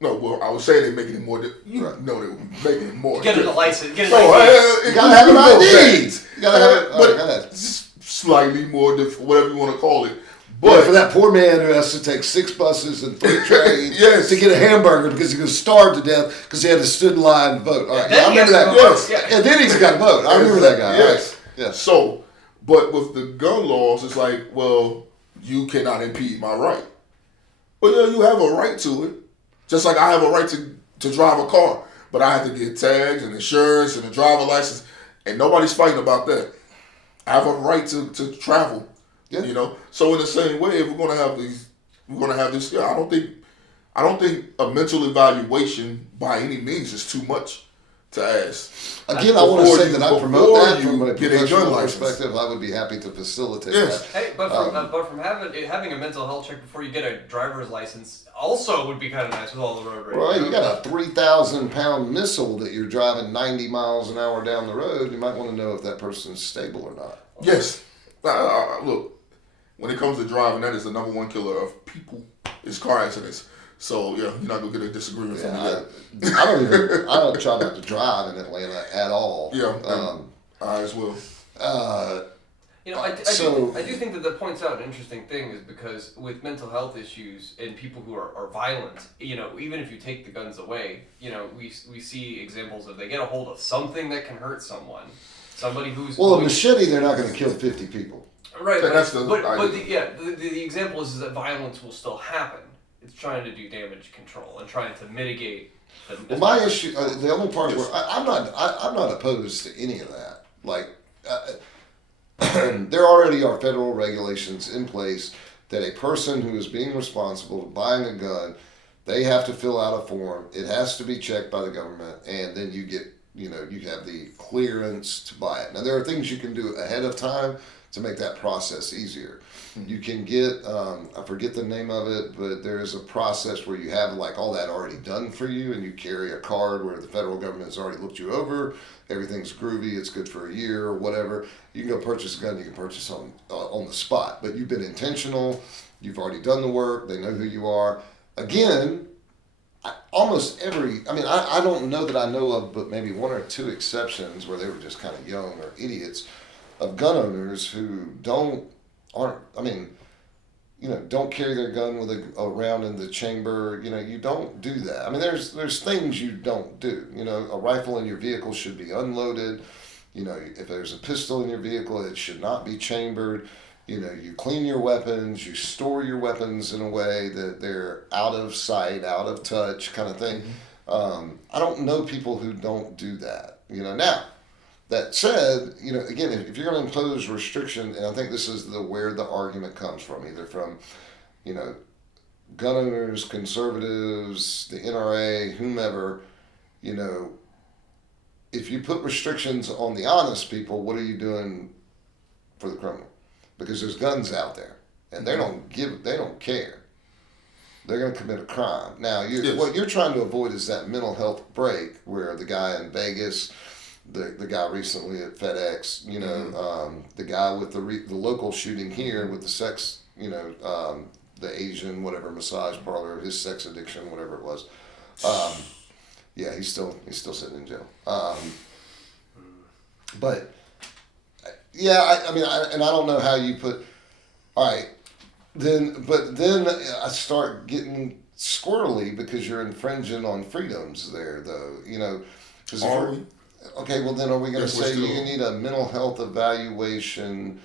No, well, I was saying they're making it more difficult. You Right. know they were making it more Get a difficult. license. Get a No, license. You gotta have an ID. You gotta have it. All But right, go ahead. slightly more difficult, whatever you want to call it. But But for that poor man who has to take 6 buses and 3 trains Yes. to get a hamburger because he was starved to death because he had to stood in line and vote. All right, Then I he has remember that. to vote. Yes. Yeah. And then he's got to vote. I remember that guy. Yes. Right. Yes. So, but with the gun laws, it's like, well, you cannot impede my right. Well, yeah, you have a right to it. Just like I have a right to drive a car. But I have to get tags and insurance and a driver license. And nobody's fighting about that. I have a right to travel. Yeah. You know? So in the same way, if we're gonna have this, yeah, I don't think a mental evaluation by any means is too much to ask. Again, I want to say that I promote before that you from a get a gun professional license. perspective. I would be happy to facilitate Yes. that. Hey, but from having a mental health check before you get a driver's license also would be kind of nice with all the road rage. Right, you got a 3,000-pound missile that you're driving 90 miles an hour down the road. You might want to know if that person's stable or not. Yes. Look, when it comes to driving, that is the number one killer of people is car accidents. So yeah, you're not gonna get a disagreement from me Yeah, there. I don't try not to drive in Atlanta at all. Yeah, I as well. You know, I do think that points out an interesting thing is because with mental health issues and people who are violent, you know, even if you take the guns away, you know, we see examples of they get a hold of something that can hurt someone. Somebody who's... Well, a machete, they're not going to kill 50 people. Right, But but, that's the but idea. the example is that violence will still happen. It's trying to do damage control and trying to mitigate... Well, my issue, the only part where I'm not opposed to any of that. Like, there already are federal regulations in place that a person who is being responsible for buying a gun, they have to fill out a form. It has to be checked by the government, and then you get, you have the clearance to buy it. Now, there are things you can do ahead of time to make that process easier. You can get, I forget the name of it, but there's a process where you have like all that already done for you, and you carry a card where the federal government has already looked you over. Everything's groovy. It's good for a year or whatever. You can go purchase a gun. You can purchase on the spot, but you've been intentional. You've already done the work. They know who you are. Again, almost every, I don't know that I know of, but maybe 1 or 2 exceptions where they were just kind of young or idiots of gun owners who don't carry their gun with a round in the chamber. You don't do that. There's things you don't do. A rifle in your vehicle should be unloaded. If there's a pistol in your vehicle, it should not be chambered. You clean your weapons, you store your weapons in a way that they're out of sight, out of touch kind of thing. Mm-hmm. I don't know people who don't do that. Now, that said, again, if you're going to impose restriction, and I think this is where the argument comes from, either from, gun owners, conservatives, the NRA, whomever, if you put restrictions on the honest people, what are you doing for the criminal? Because there's guns out there, and they don't care. They're going to commit a crime. Now, what you're trying to avoid is that mental health break where the guy in Vegas, the guy recently at FedEx, the guy with the local shooting here with the sex, the Asian whatever massage parlor, his sex addiction, whatever it was. Yeah, he's still sitting in jail. But yeah, and I don't know how you put. All right, then I start getting squirrely because you're infringing on freedoms there, though. Because okay, well then are we going to say you need a mental health evaluation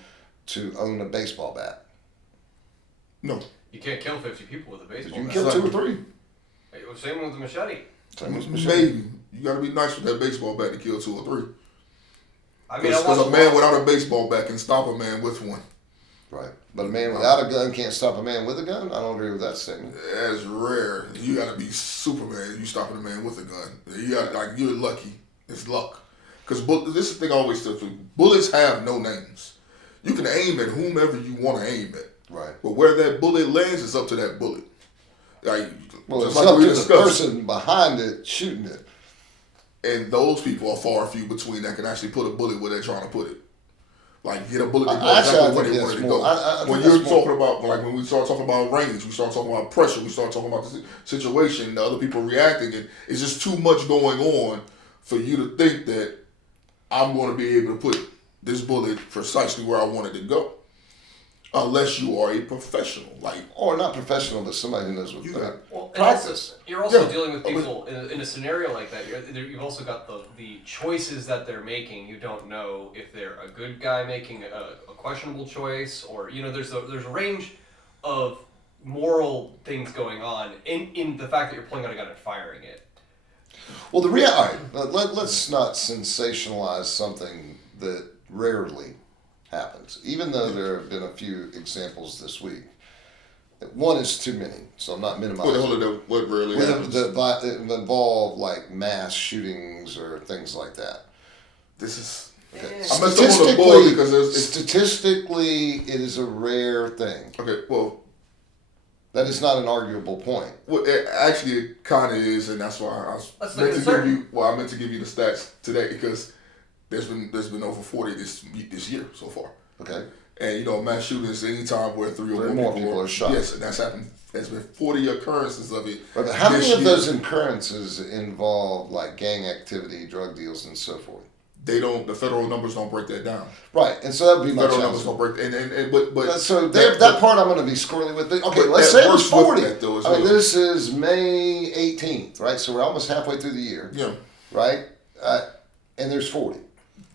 to own a baseball bat? No. You can't kill 50 people with a baseball bat. You can kill 2 or 3. Same with the machete. Maybe. You got to be nice with that baseball bat to kill 2 or 3. I Because a man without a baseball bat can stop a man with one. Right. But a man without a gun can't stop a man with a gun? I don't agree with that statement. That's rare. You gotta be Superman. You stopping a man with a gun. You're lucky. It's luck. Because this is the thing I always tell people. Bullets have no names. You can aim at whomever you want to aim at. Right. But where that bullet lands is up to that bullet. Well, it's up to the person behind it shooting it. And those people are far and few between that can actually put a bullet where they're trying to put it. Like, get a bullet to go exactly where they want it to go. When you're talking about, like, when we start talking about range, we start talking about pressure, we start talking about the situation, the other people reacting, and it's just too much going on for you to think that I'm going to be able to put this bullet precisely where I want it to go. Unless you are a professional, or not professional, but somebody who knows what practice. You're also dealing with people in a scenario like that. You've also got the choices that they're making. You don't know if they're a good guy making a questionable choice, or there's a range of moral things going on in the fact that you're pulling out a gun and firing it. Well, let's not sensationalize something that rarely happens, even though there have been a few examples this week. One is too many, so I'm not minimizing. What rarely happens? That involve like mass shootings or things like that. This is okay. Statistically, it is a rare thing. Okay, well, that is not an arguable point. Well, it kind of is, and that's why I meant to give you the stats today, because there's been over 40 this year so far. Okay. And mass shootings anytime where three or more people are shot. Yes, and that's happened. There's been 40 occurrences of it. Right, but how many of those occurrences involve like gang activity, drug deals, and so forth? The federal numbers don't break that down. Right, and so that would be my federal numbers don't break, but so that part I'm going to be squirrely with. Okay, let's say it was 40. This is May 18th, right? So we're almost halfway through the year. Yeah. Right, and there's 40.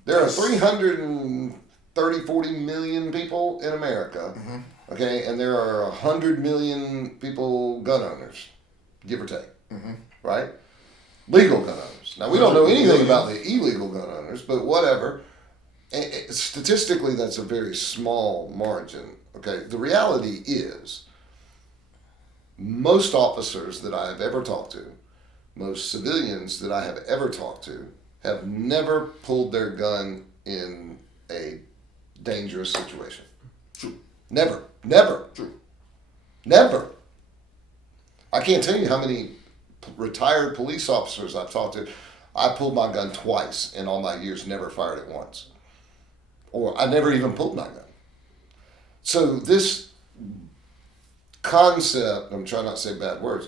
There are 330, 40 million people in America, okay, and there are 100 million people, gun owners, give or take, right? Legal gun owners. Now, we don't know anything about the illegal gun owners, but whatever. Statistically, that's a very small margin, okay? The reality is, most officers that I have ever talked to, most civilians that I have ever talked to, have never pulled their gun in a dangerous situation. True. Never. True. Never. I can't tell you how many retired police officers I've talked to. I pulled my gun twice in all my years, never fired it once. Or I never even pulled my gun. So this concept, I'm trying not to say bad words,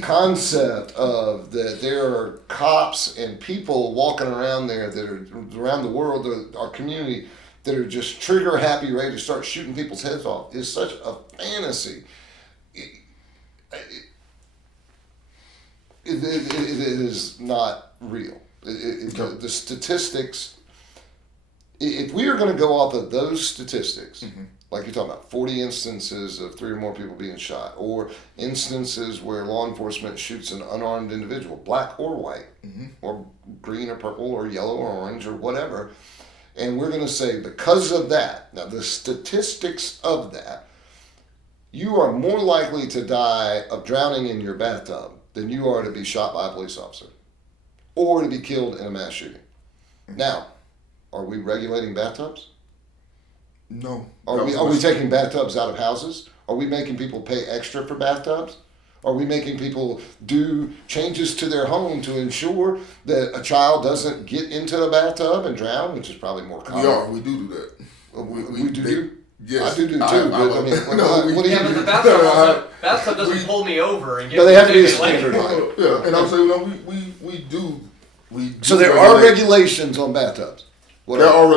concept of that there are cops and people walking around there that are around the world, our community, that are just trigger happy, ready to start shooting people's heads off is such a fantasy. It is not real. The statistics, if we are going to go off of those statistics, like you're talking about, 40 instances of 3 or more people being shot, or instances where law enforcement shoots an unarmed individual, black or white, or green or purple or yellow or orange or whatever, and we're going to say because of that, now the statistics of that, you are more likely to die of drowning in your bathtub than you are to be shot by a police officer or to be killed in a mass shooting. Now, are we regulating bathtubs? No. Are we taking bathtubs out of houses? Are we making people pay extra for bathtubs? Are we making people do changes to their home to ensure that a child doesn't get into a bathtub and drown, which is probably more common? We do that. We do? Yes. I do too. What do you do? The bathtub doesn't pull me over and get. No, they have to be a standard height. Yeah, and I'm saying we do. So there are regulations on bathtubs. There are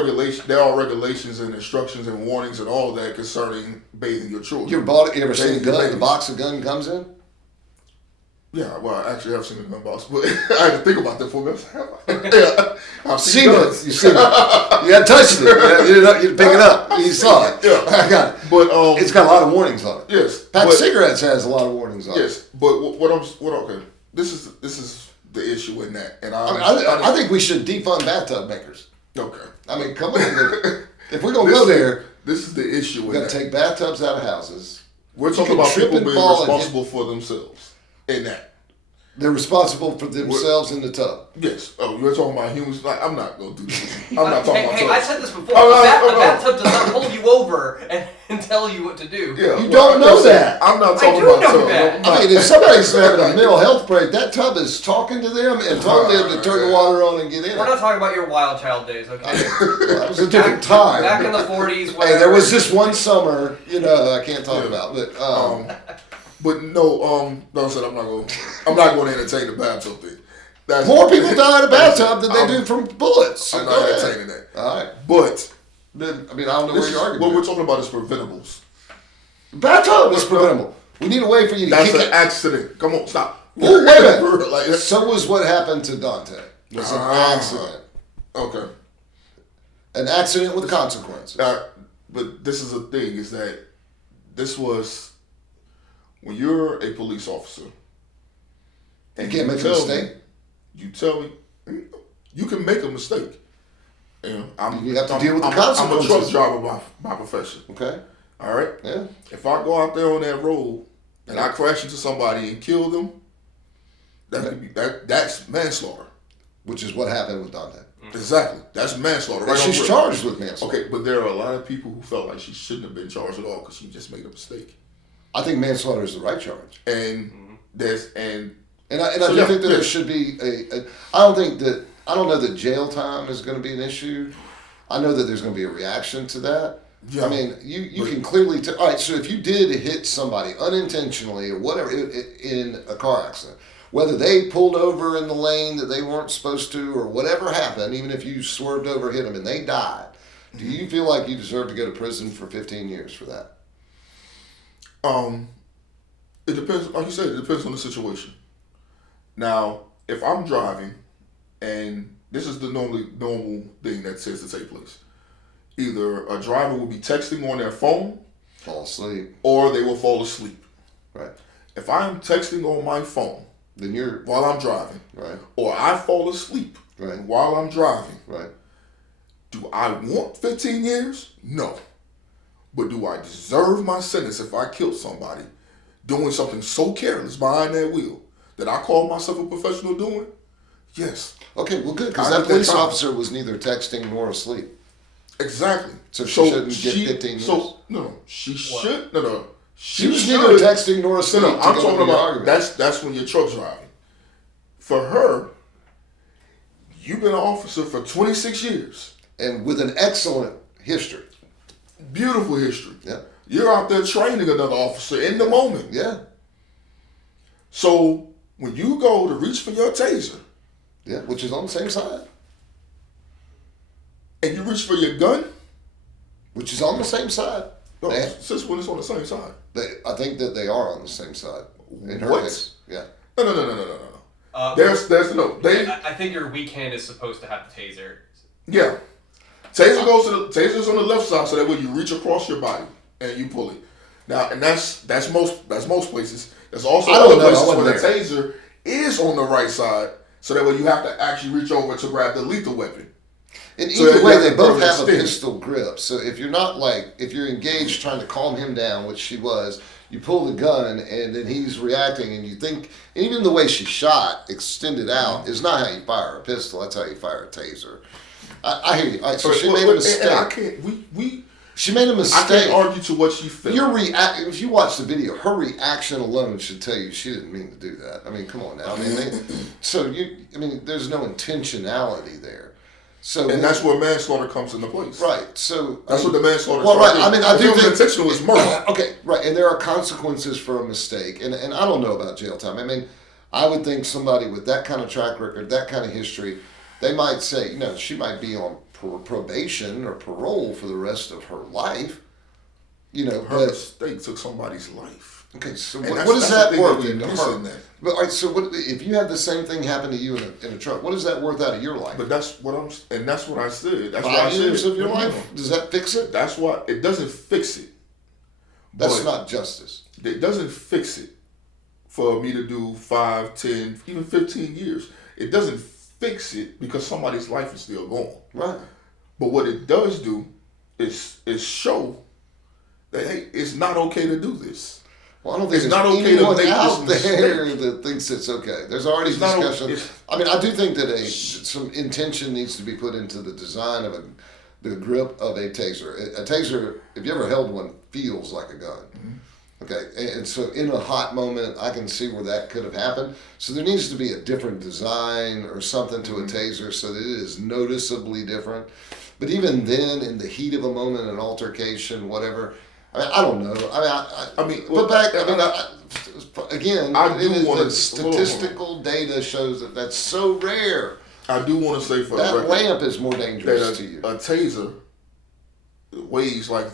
regulations and instructions and warnings and all that concerning bathing your children. You ever seen a gun? The box a gun comes in? Yeah, well, I actually have seen a gun box, but I had to think about that for a minute. I've seen it. You seen it. You hadn't touched it. You didn't pick it up. You saw it. Yeah, I got it. But it's got a lot of warnings on it. Yes. Pack Cigarettes has a lot of warnings on it. Yes, but okay. This is the issue in that, and I think we should defund bathtub makers. Okay. I mean, come on. If we're gonna go there, this is the issue. We got to take bathtubs out of houses. We're talking about people being responsible for themselves in that. They're responsible for themselves in the tub. Yes. Oh, you're talking about humans. Like, I'm not going to do this. I'm not talking about Hey, tubs. I said this before. A bathtub does not hold you over and tell you what to do. Yeah, you don't know that. I'm not talking about tubs. that. I mean, if somebody's having a mental health break, that tub is talking to them and telling them to turn the water on and get in. We're not talking about your wild child days, okay? Well, it was a different time. Back in the 40s, Hey, there was this one summer, I can't talk about, but no, I said I'm not going to entertain the bathtub thing. More people die in a bathtub than they do from bullets. I'm not entertaining that. All right. But then, I don't know where you're arguing. What we're talking about is preventables. Bathtub is preventable. We need a way for you to kick it. That's an accident. Come on, stop. Oh, wait a minute. So was what happened to Dante. It was an accident. Okay. An accident with consequences. But this is the thing, is that this was when you're a police officer. And you can't make a mistake. You tell me, you can make a mistake. You have to deal with the consequences. I'm a truck driver by profession. Okay. All right? Yeah. If I go out there on that road and I crash into somebody and kill them, that's manslaughter. Which is what happened with Dante. Exactly. That's manslaughter. Right, she's charged with manslaughter. Okay, but there are a lot of people who felt like she shouldn't have been charged at all because she just made a mistake. I think manslaughter is the right charge. And I do think that there should be I don't know that jail time is going to be an issue. I know that there's going to be a reaction to that. Yeah. I mean, you can clearly all right, so if you did hit somebody unintentionally or whatever in a car accident, whether they pulled over in the lane that they weren't supposed to or whatever happened, even if you swerved over, hit them, and they died, do you feel like you deserve to go to prison for 15 years for that? It depends, like you said, it depends on the situation. Now, if I'm driving, and this is the normal thing that tends to take place, either a driver will be texting on their phone, fall asleep, or they will fall asleep. Right. If I'm texting on my phone, then while I'm driving, right, or I fall asleep, right, while I'm driving, right. Do I want 15 years? No. But do I deserve my sentence if I killed somebody doing something so careless behind that wheel that I call myself a professional doing? Yes. Okay, well, good, because that police officer was neither texting nor asleep. Exactly. So she shouldn't get 15 years. She was neither texting nor asleep. No, I'm talking about that's when you're truck driving. For her, you've been an officer for 26 years. And with an excellent history. Beautiful history. Yeah. You're out there training another officer in the moment. Yeah. So when you go to reach for your taser. Yeah, which is on the same side. And you reach for your gun. Which is on the same side. No, since when it's on the same side? I think that they are on the same side. In her case. Yeah. No. There's no. I think your weak hand is supposed to have the taser. Yeah. Taser's on the left side, so that way you reach across your body and you pull it. Now, and that's most places. There's also other places where the taser is on the right side, so that way you have to actually reach over to grab the lethal weapon. And either way, they both have a pistol grip. So if you're engaged trying to calm him down, which she was, you pull the gun and then he's reacting, and you think even the way she shot extended out is not how you fire a pistol. That's how you fire a taser. I hear you. All right, so she made a mistake. She made a mistake. I can't argue to what she felt. If you watch the video, her reaction alone should tell you she didn't mean to do that. I mean, come on now. There's no intentionality there. So that's where manslaughter comes into place. Right. So that's what the manslaughter. Well, right. I do think intentional is murder. Okay. Right. And there are consequences for a mistake. And I don't know about jail time. I would think somebody with that kind of track record, that kind of history, they might say, she might be on probation or parole for the rest of her life. Her mistake took somebody's life. Okay, so what is that worth to her? But all right, so if you had the same thing happen to you in a truck? What is that worth out of your life? But that's what I said. That's 5 years of your life. Does that fix it? That's why it doesn't fix it. That's not justice. It doesn't fix it for me to do 5, 10, even 15 years. It doesn't fix it because somebody's life is still gone. Right. But what it does do is show that hey, it's not okay to do this. Well, I don't think It's there's not okay to anyone make out this there mistake. that thinks it's okay. There's already It's not discussion. okay. I mean, I do think that some intention needs to be put into the design of the grip of a taser. A taser, if you ever held one, feels like a gun. Mm-hmm. Okay, and so in a hot moment, I can see where that could have happened. So there needs to be a different design or something to a taser so that it is noticeably different. But even then, in the heat of a moment, an altercation, whatever, I mean, I don't know. Again, I do the wanna- statistical data shows that that's so rare. I do want to say for the That record lamp is more dangerous that to you. a taser weighs like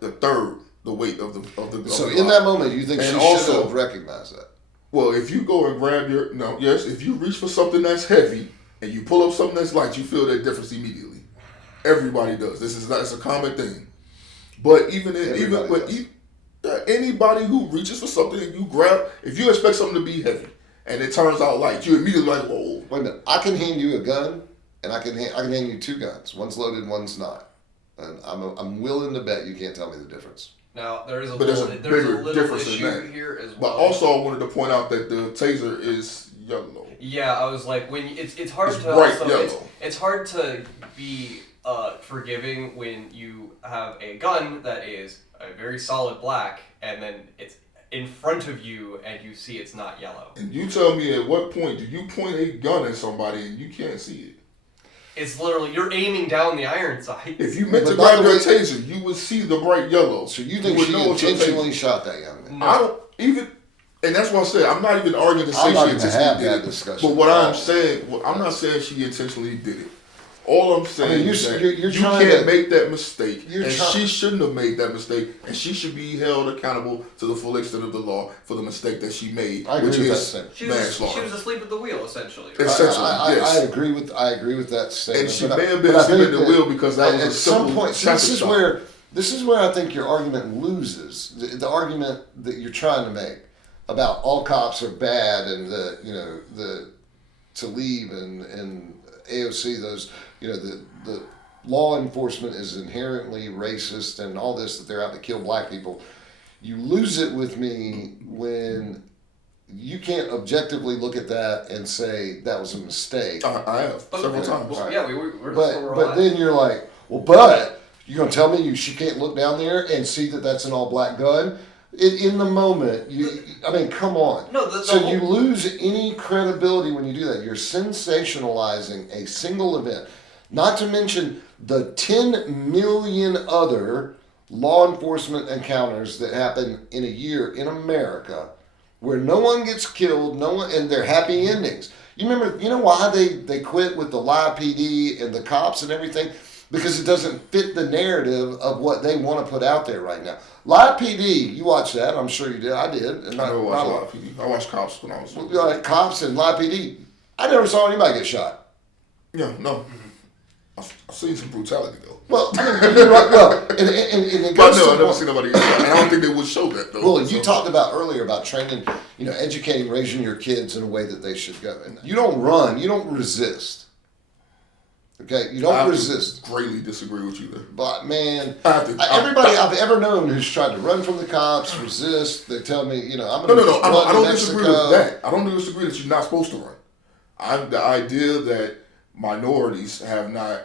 the third the weight of the So of the in gun. that moment, you think And she also- should have recognized that? Well, if you go and grab if you reach for something that's heavy and you pull up something that's light, you feel that difference immediately. Everybody does. It's a common thing. But anybody who reaches for something and you grab, if you expect something to be heavy and it turns out light, you immediately like, whoa. Wait a minute. I can hand you a gun, and I can hand you two guns. One's loaded, one's not. And I'm willing to bet you can't tell me the difference. Now there's a But little difference in issue that. here as well. But also, I wanted to point out that the taser is yellow. Yeah, I was like, when it's hard It's to bright also, yellow. it's hard to be forgiving when you have a gun that is a very solid black and then it's in front of you and you see it's not yellow. And you tell me at what point do you point a gun at somebody and you can't see it? It's literally, you're aiming down the iron sight. If you meant to But by grab the your way- taser, you would see the bright yellow. So you think would she know it's your intentionally taser. shot that young man? No. I don't even, and that's what I said. I'm not even arguing to say I'm not she gonna intentionally have did that it. discussion But what at I'm all. saying, I'm not saying she intentionally did it. All I'm saying you're- is that you're you trying can't to- make that mistake, you're and try- she shouldn't have made that mistake, and she should be held accountable to the full extent of the law for the mistake that she made, I agree which with is that statement. She was manslaughter. asleep at the wheel, essentially. It's- Essentially, I yes. agree with that statement. And she but may I- have been but I asleep think at the that wheel because that was at a some simple point. See, traffic stop. this is where I think your argument loses. The argument that you're trying to make about all cops are bad and the Tillman and AOC, those the law enforcement is inherently racist and all this, that they're out to kill black people. You lose it with me when you can't objectively look at that and say that was a mistake. I have several times. Well, yeah, we're that's where we're But at. then you're like, well, but you're gonna tell me she can't look down there and see that that's an all black gun? In the moment, I mean, come on. No, the so whole- you lose any credibility when you do that. You're sensationalizing a single event, not to mention the 10 million other law enforcement encounters that happen in a year in America, where no one gets killed, and they're happy endings. You know why they quit with the live PD and the cops and everything? Because it doesn't fit the narrative of what they want to put out there right now. Live PD, you watched that, I'm sure you did. I did. And I never watched a lot of PD. I watched Cops when I was like cops and live PD. I never saw anybody get shot. Yeah, no. I've seen some brutality though. Well, I mean, you're right. Well, and it But goes no, to I've never point- seen nobody get shot. And I don't think they would show that though. Well, you So- talked about earlier about training, educating, raising your kids in a way that they should go. And you don't run, you don't resist. Okay, you don't I have to resist. greatly disagree with you there. But man, I have to- everybody I've ever known who's tried to run from the cops, resist, they tell me, I'm No, going to no, run I don't to disagree Mexico. with that. I don't disagree that you're not supposed to run. The idea that minorities have not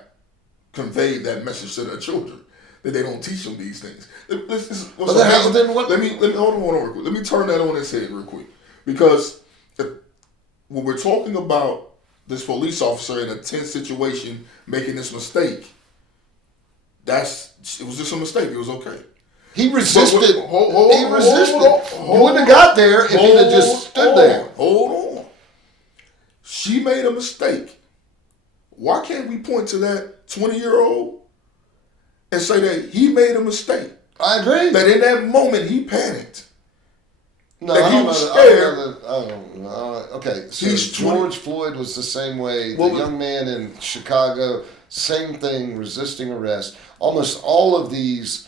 conveyed that message to their children, that they don't teach them these things. Then what? Let me hold on real quick. Let me turn that on its head real quick, because when we're talking about this police officer in a tense situation making this mistake, it was just a mistake. It was okay. He resisted. He resisted. Hold You wouldn't have got there if he'd have just stood there. Hold on. She made a mistake. Why can't we point to that 20-year-old and say that he made a mistake? I agree. That in that moment he panicked. No, that I he don't was know. scared. I don't know. Okay, so He's George Floyd was the same way. The Well, young man in Chicago, same thing, resisting arrest. Almost all of these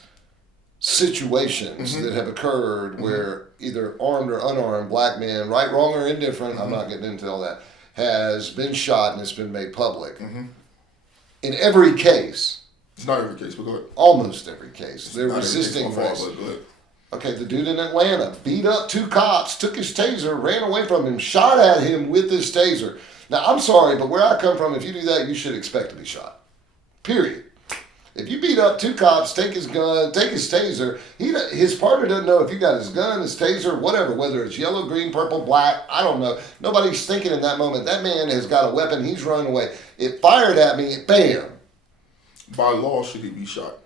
situations that have occurred where either armed or unarmed black man, right, wrong, or indifferent, I'm not getting into all that, has been shot and it's been made public. In every case, It's not every case, but go ahead. Almost every case. They're Not every case resisting so far, arrest. but go ahead. Okay, the dude in Atlanta beat up 2 cops, took his taser, ran away from him, shot at him with his taser. Now, I'm sorry, but where I come from, if you do that, you should expect to be shot. Period. If you beat up 2 cops, take his gun, take his taser, his partner doesn't know if you got his gun, his taser, whatever, whether it's yellow, green, purple, black, I don't know. Nobody's thinking in that moment, that man has got a weapon, he's running away. It fired at me, bam. By law, should he be shot?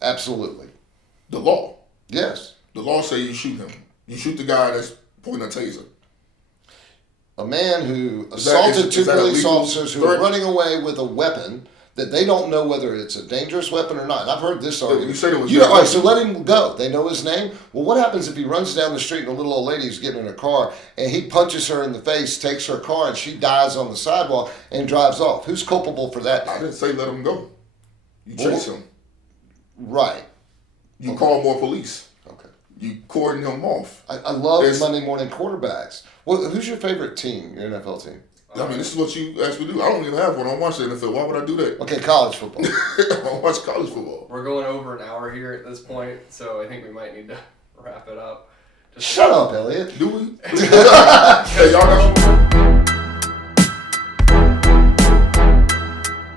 Absolutely. The law. Yes. The law say you shoot him. You shoot the guy that's pointing a taser. A man who assaulted 2 police officers who are threat? running away with a weapon that they don't know whether it's a dangerous weapon or not. And I've heard this argument. You said it was all right, so let him go. They know his name. Well, what happens if he runs down the street and a little old lady's getting in a car and he punches her in the face, takes her car, and she dies on the sidewalk and drives off? Who's culpable for that? I didn't say let him go. You chase him. Right. You call more police. Okay. You cordon him off. I love Monday morning quarterbacks. Well, who's your favorite team, your NFL team? I mean, this is what you asked me to do. I don't even have one. I don't watch the NFL. Why would I do that? Okay, college football. I don't watch college football. We're going over an hour here at this point, so I think we might need to wrap it up. Shut up, Elliot. Do we? Hey, y'all got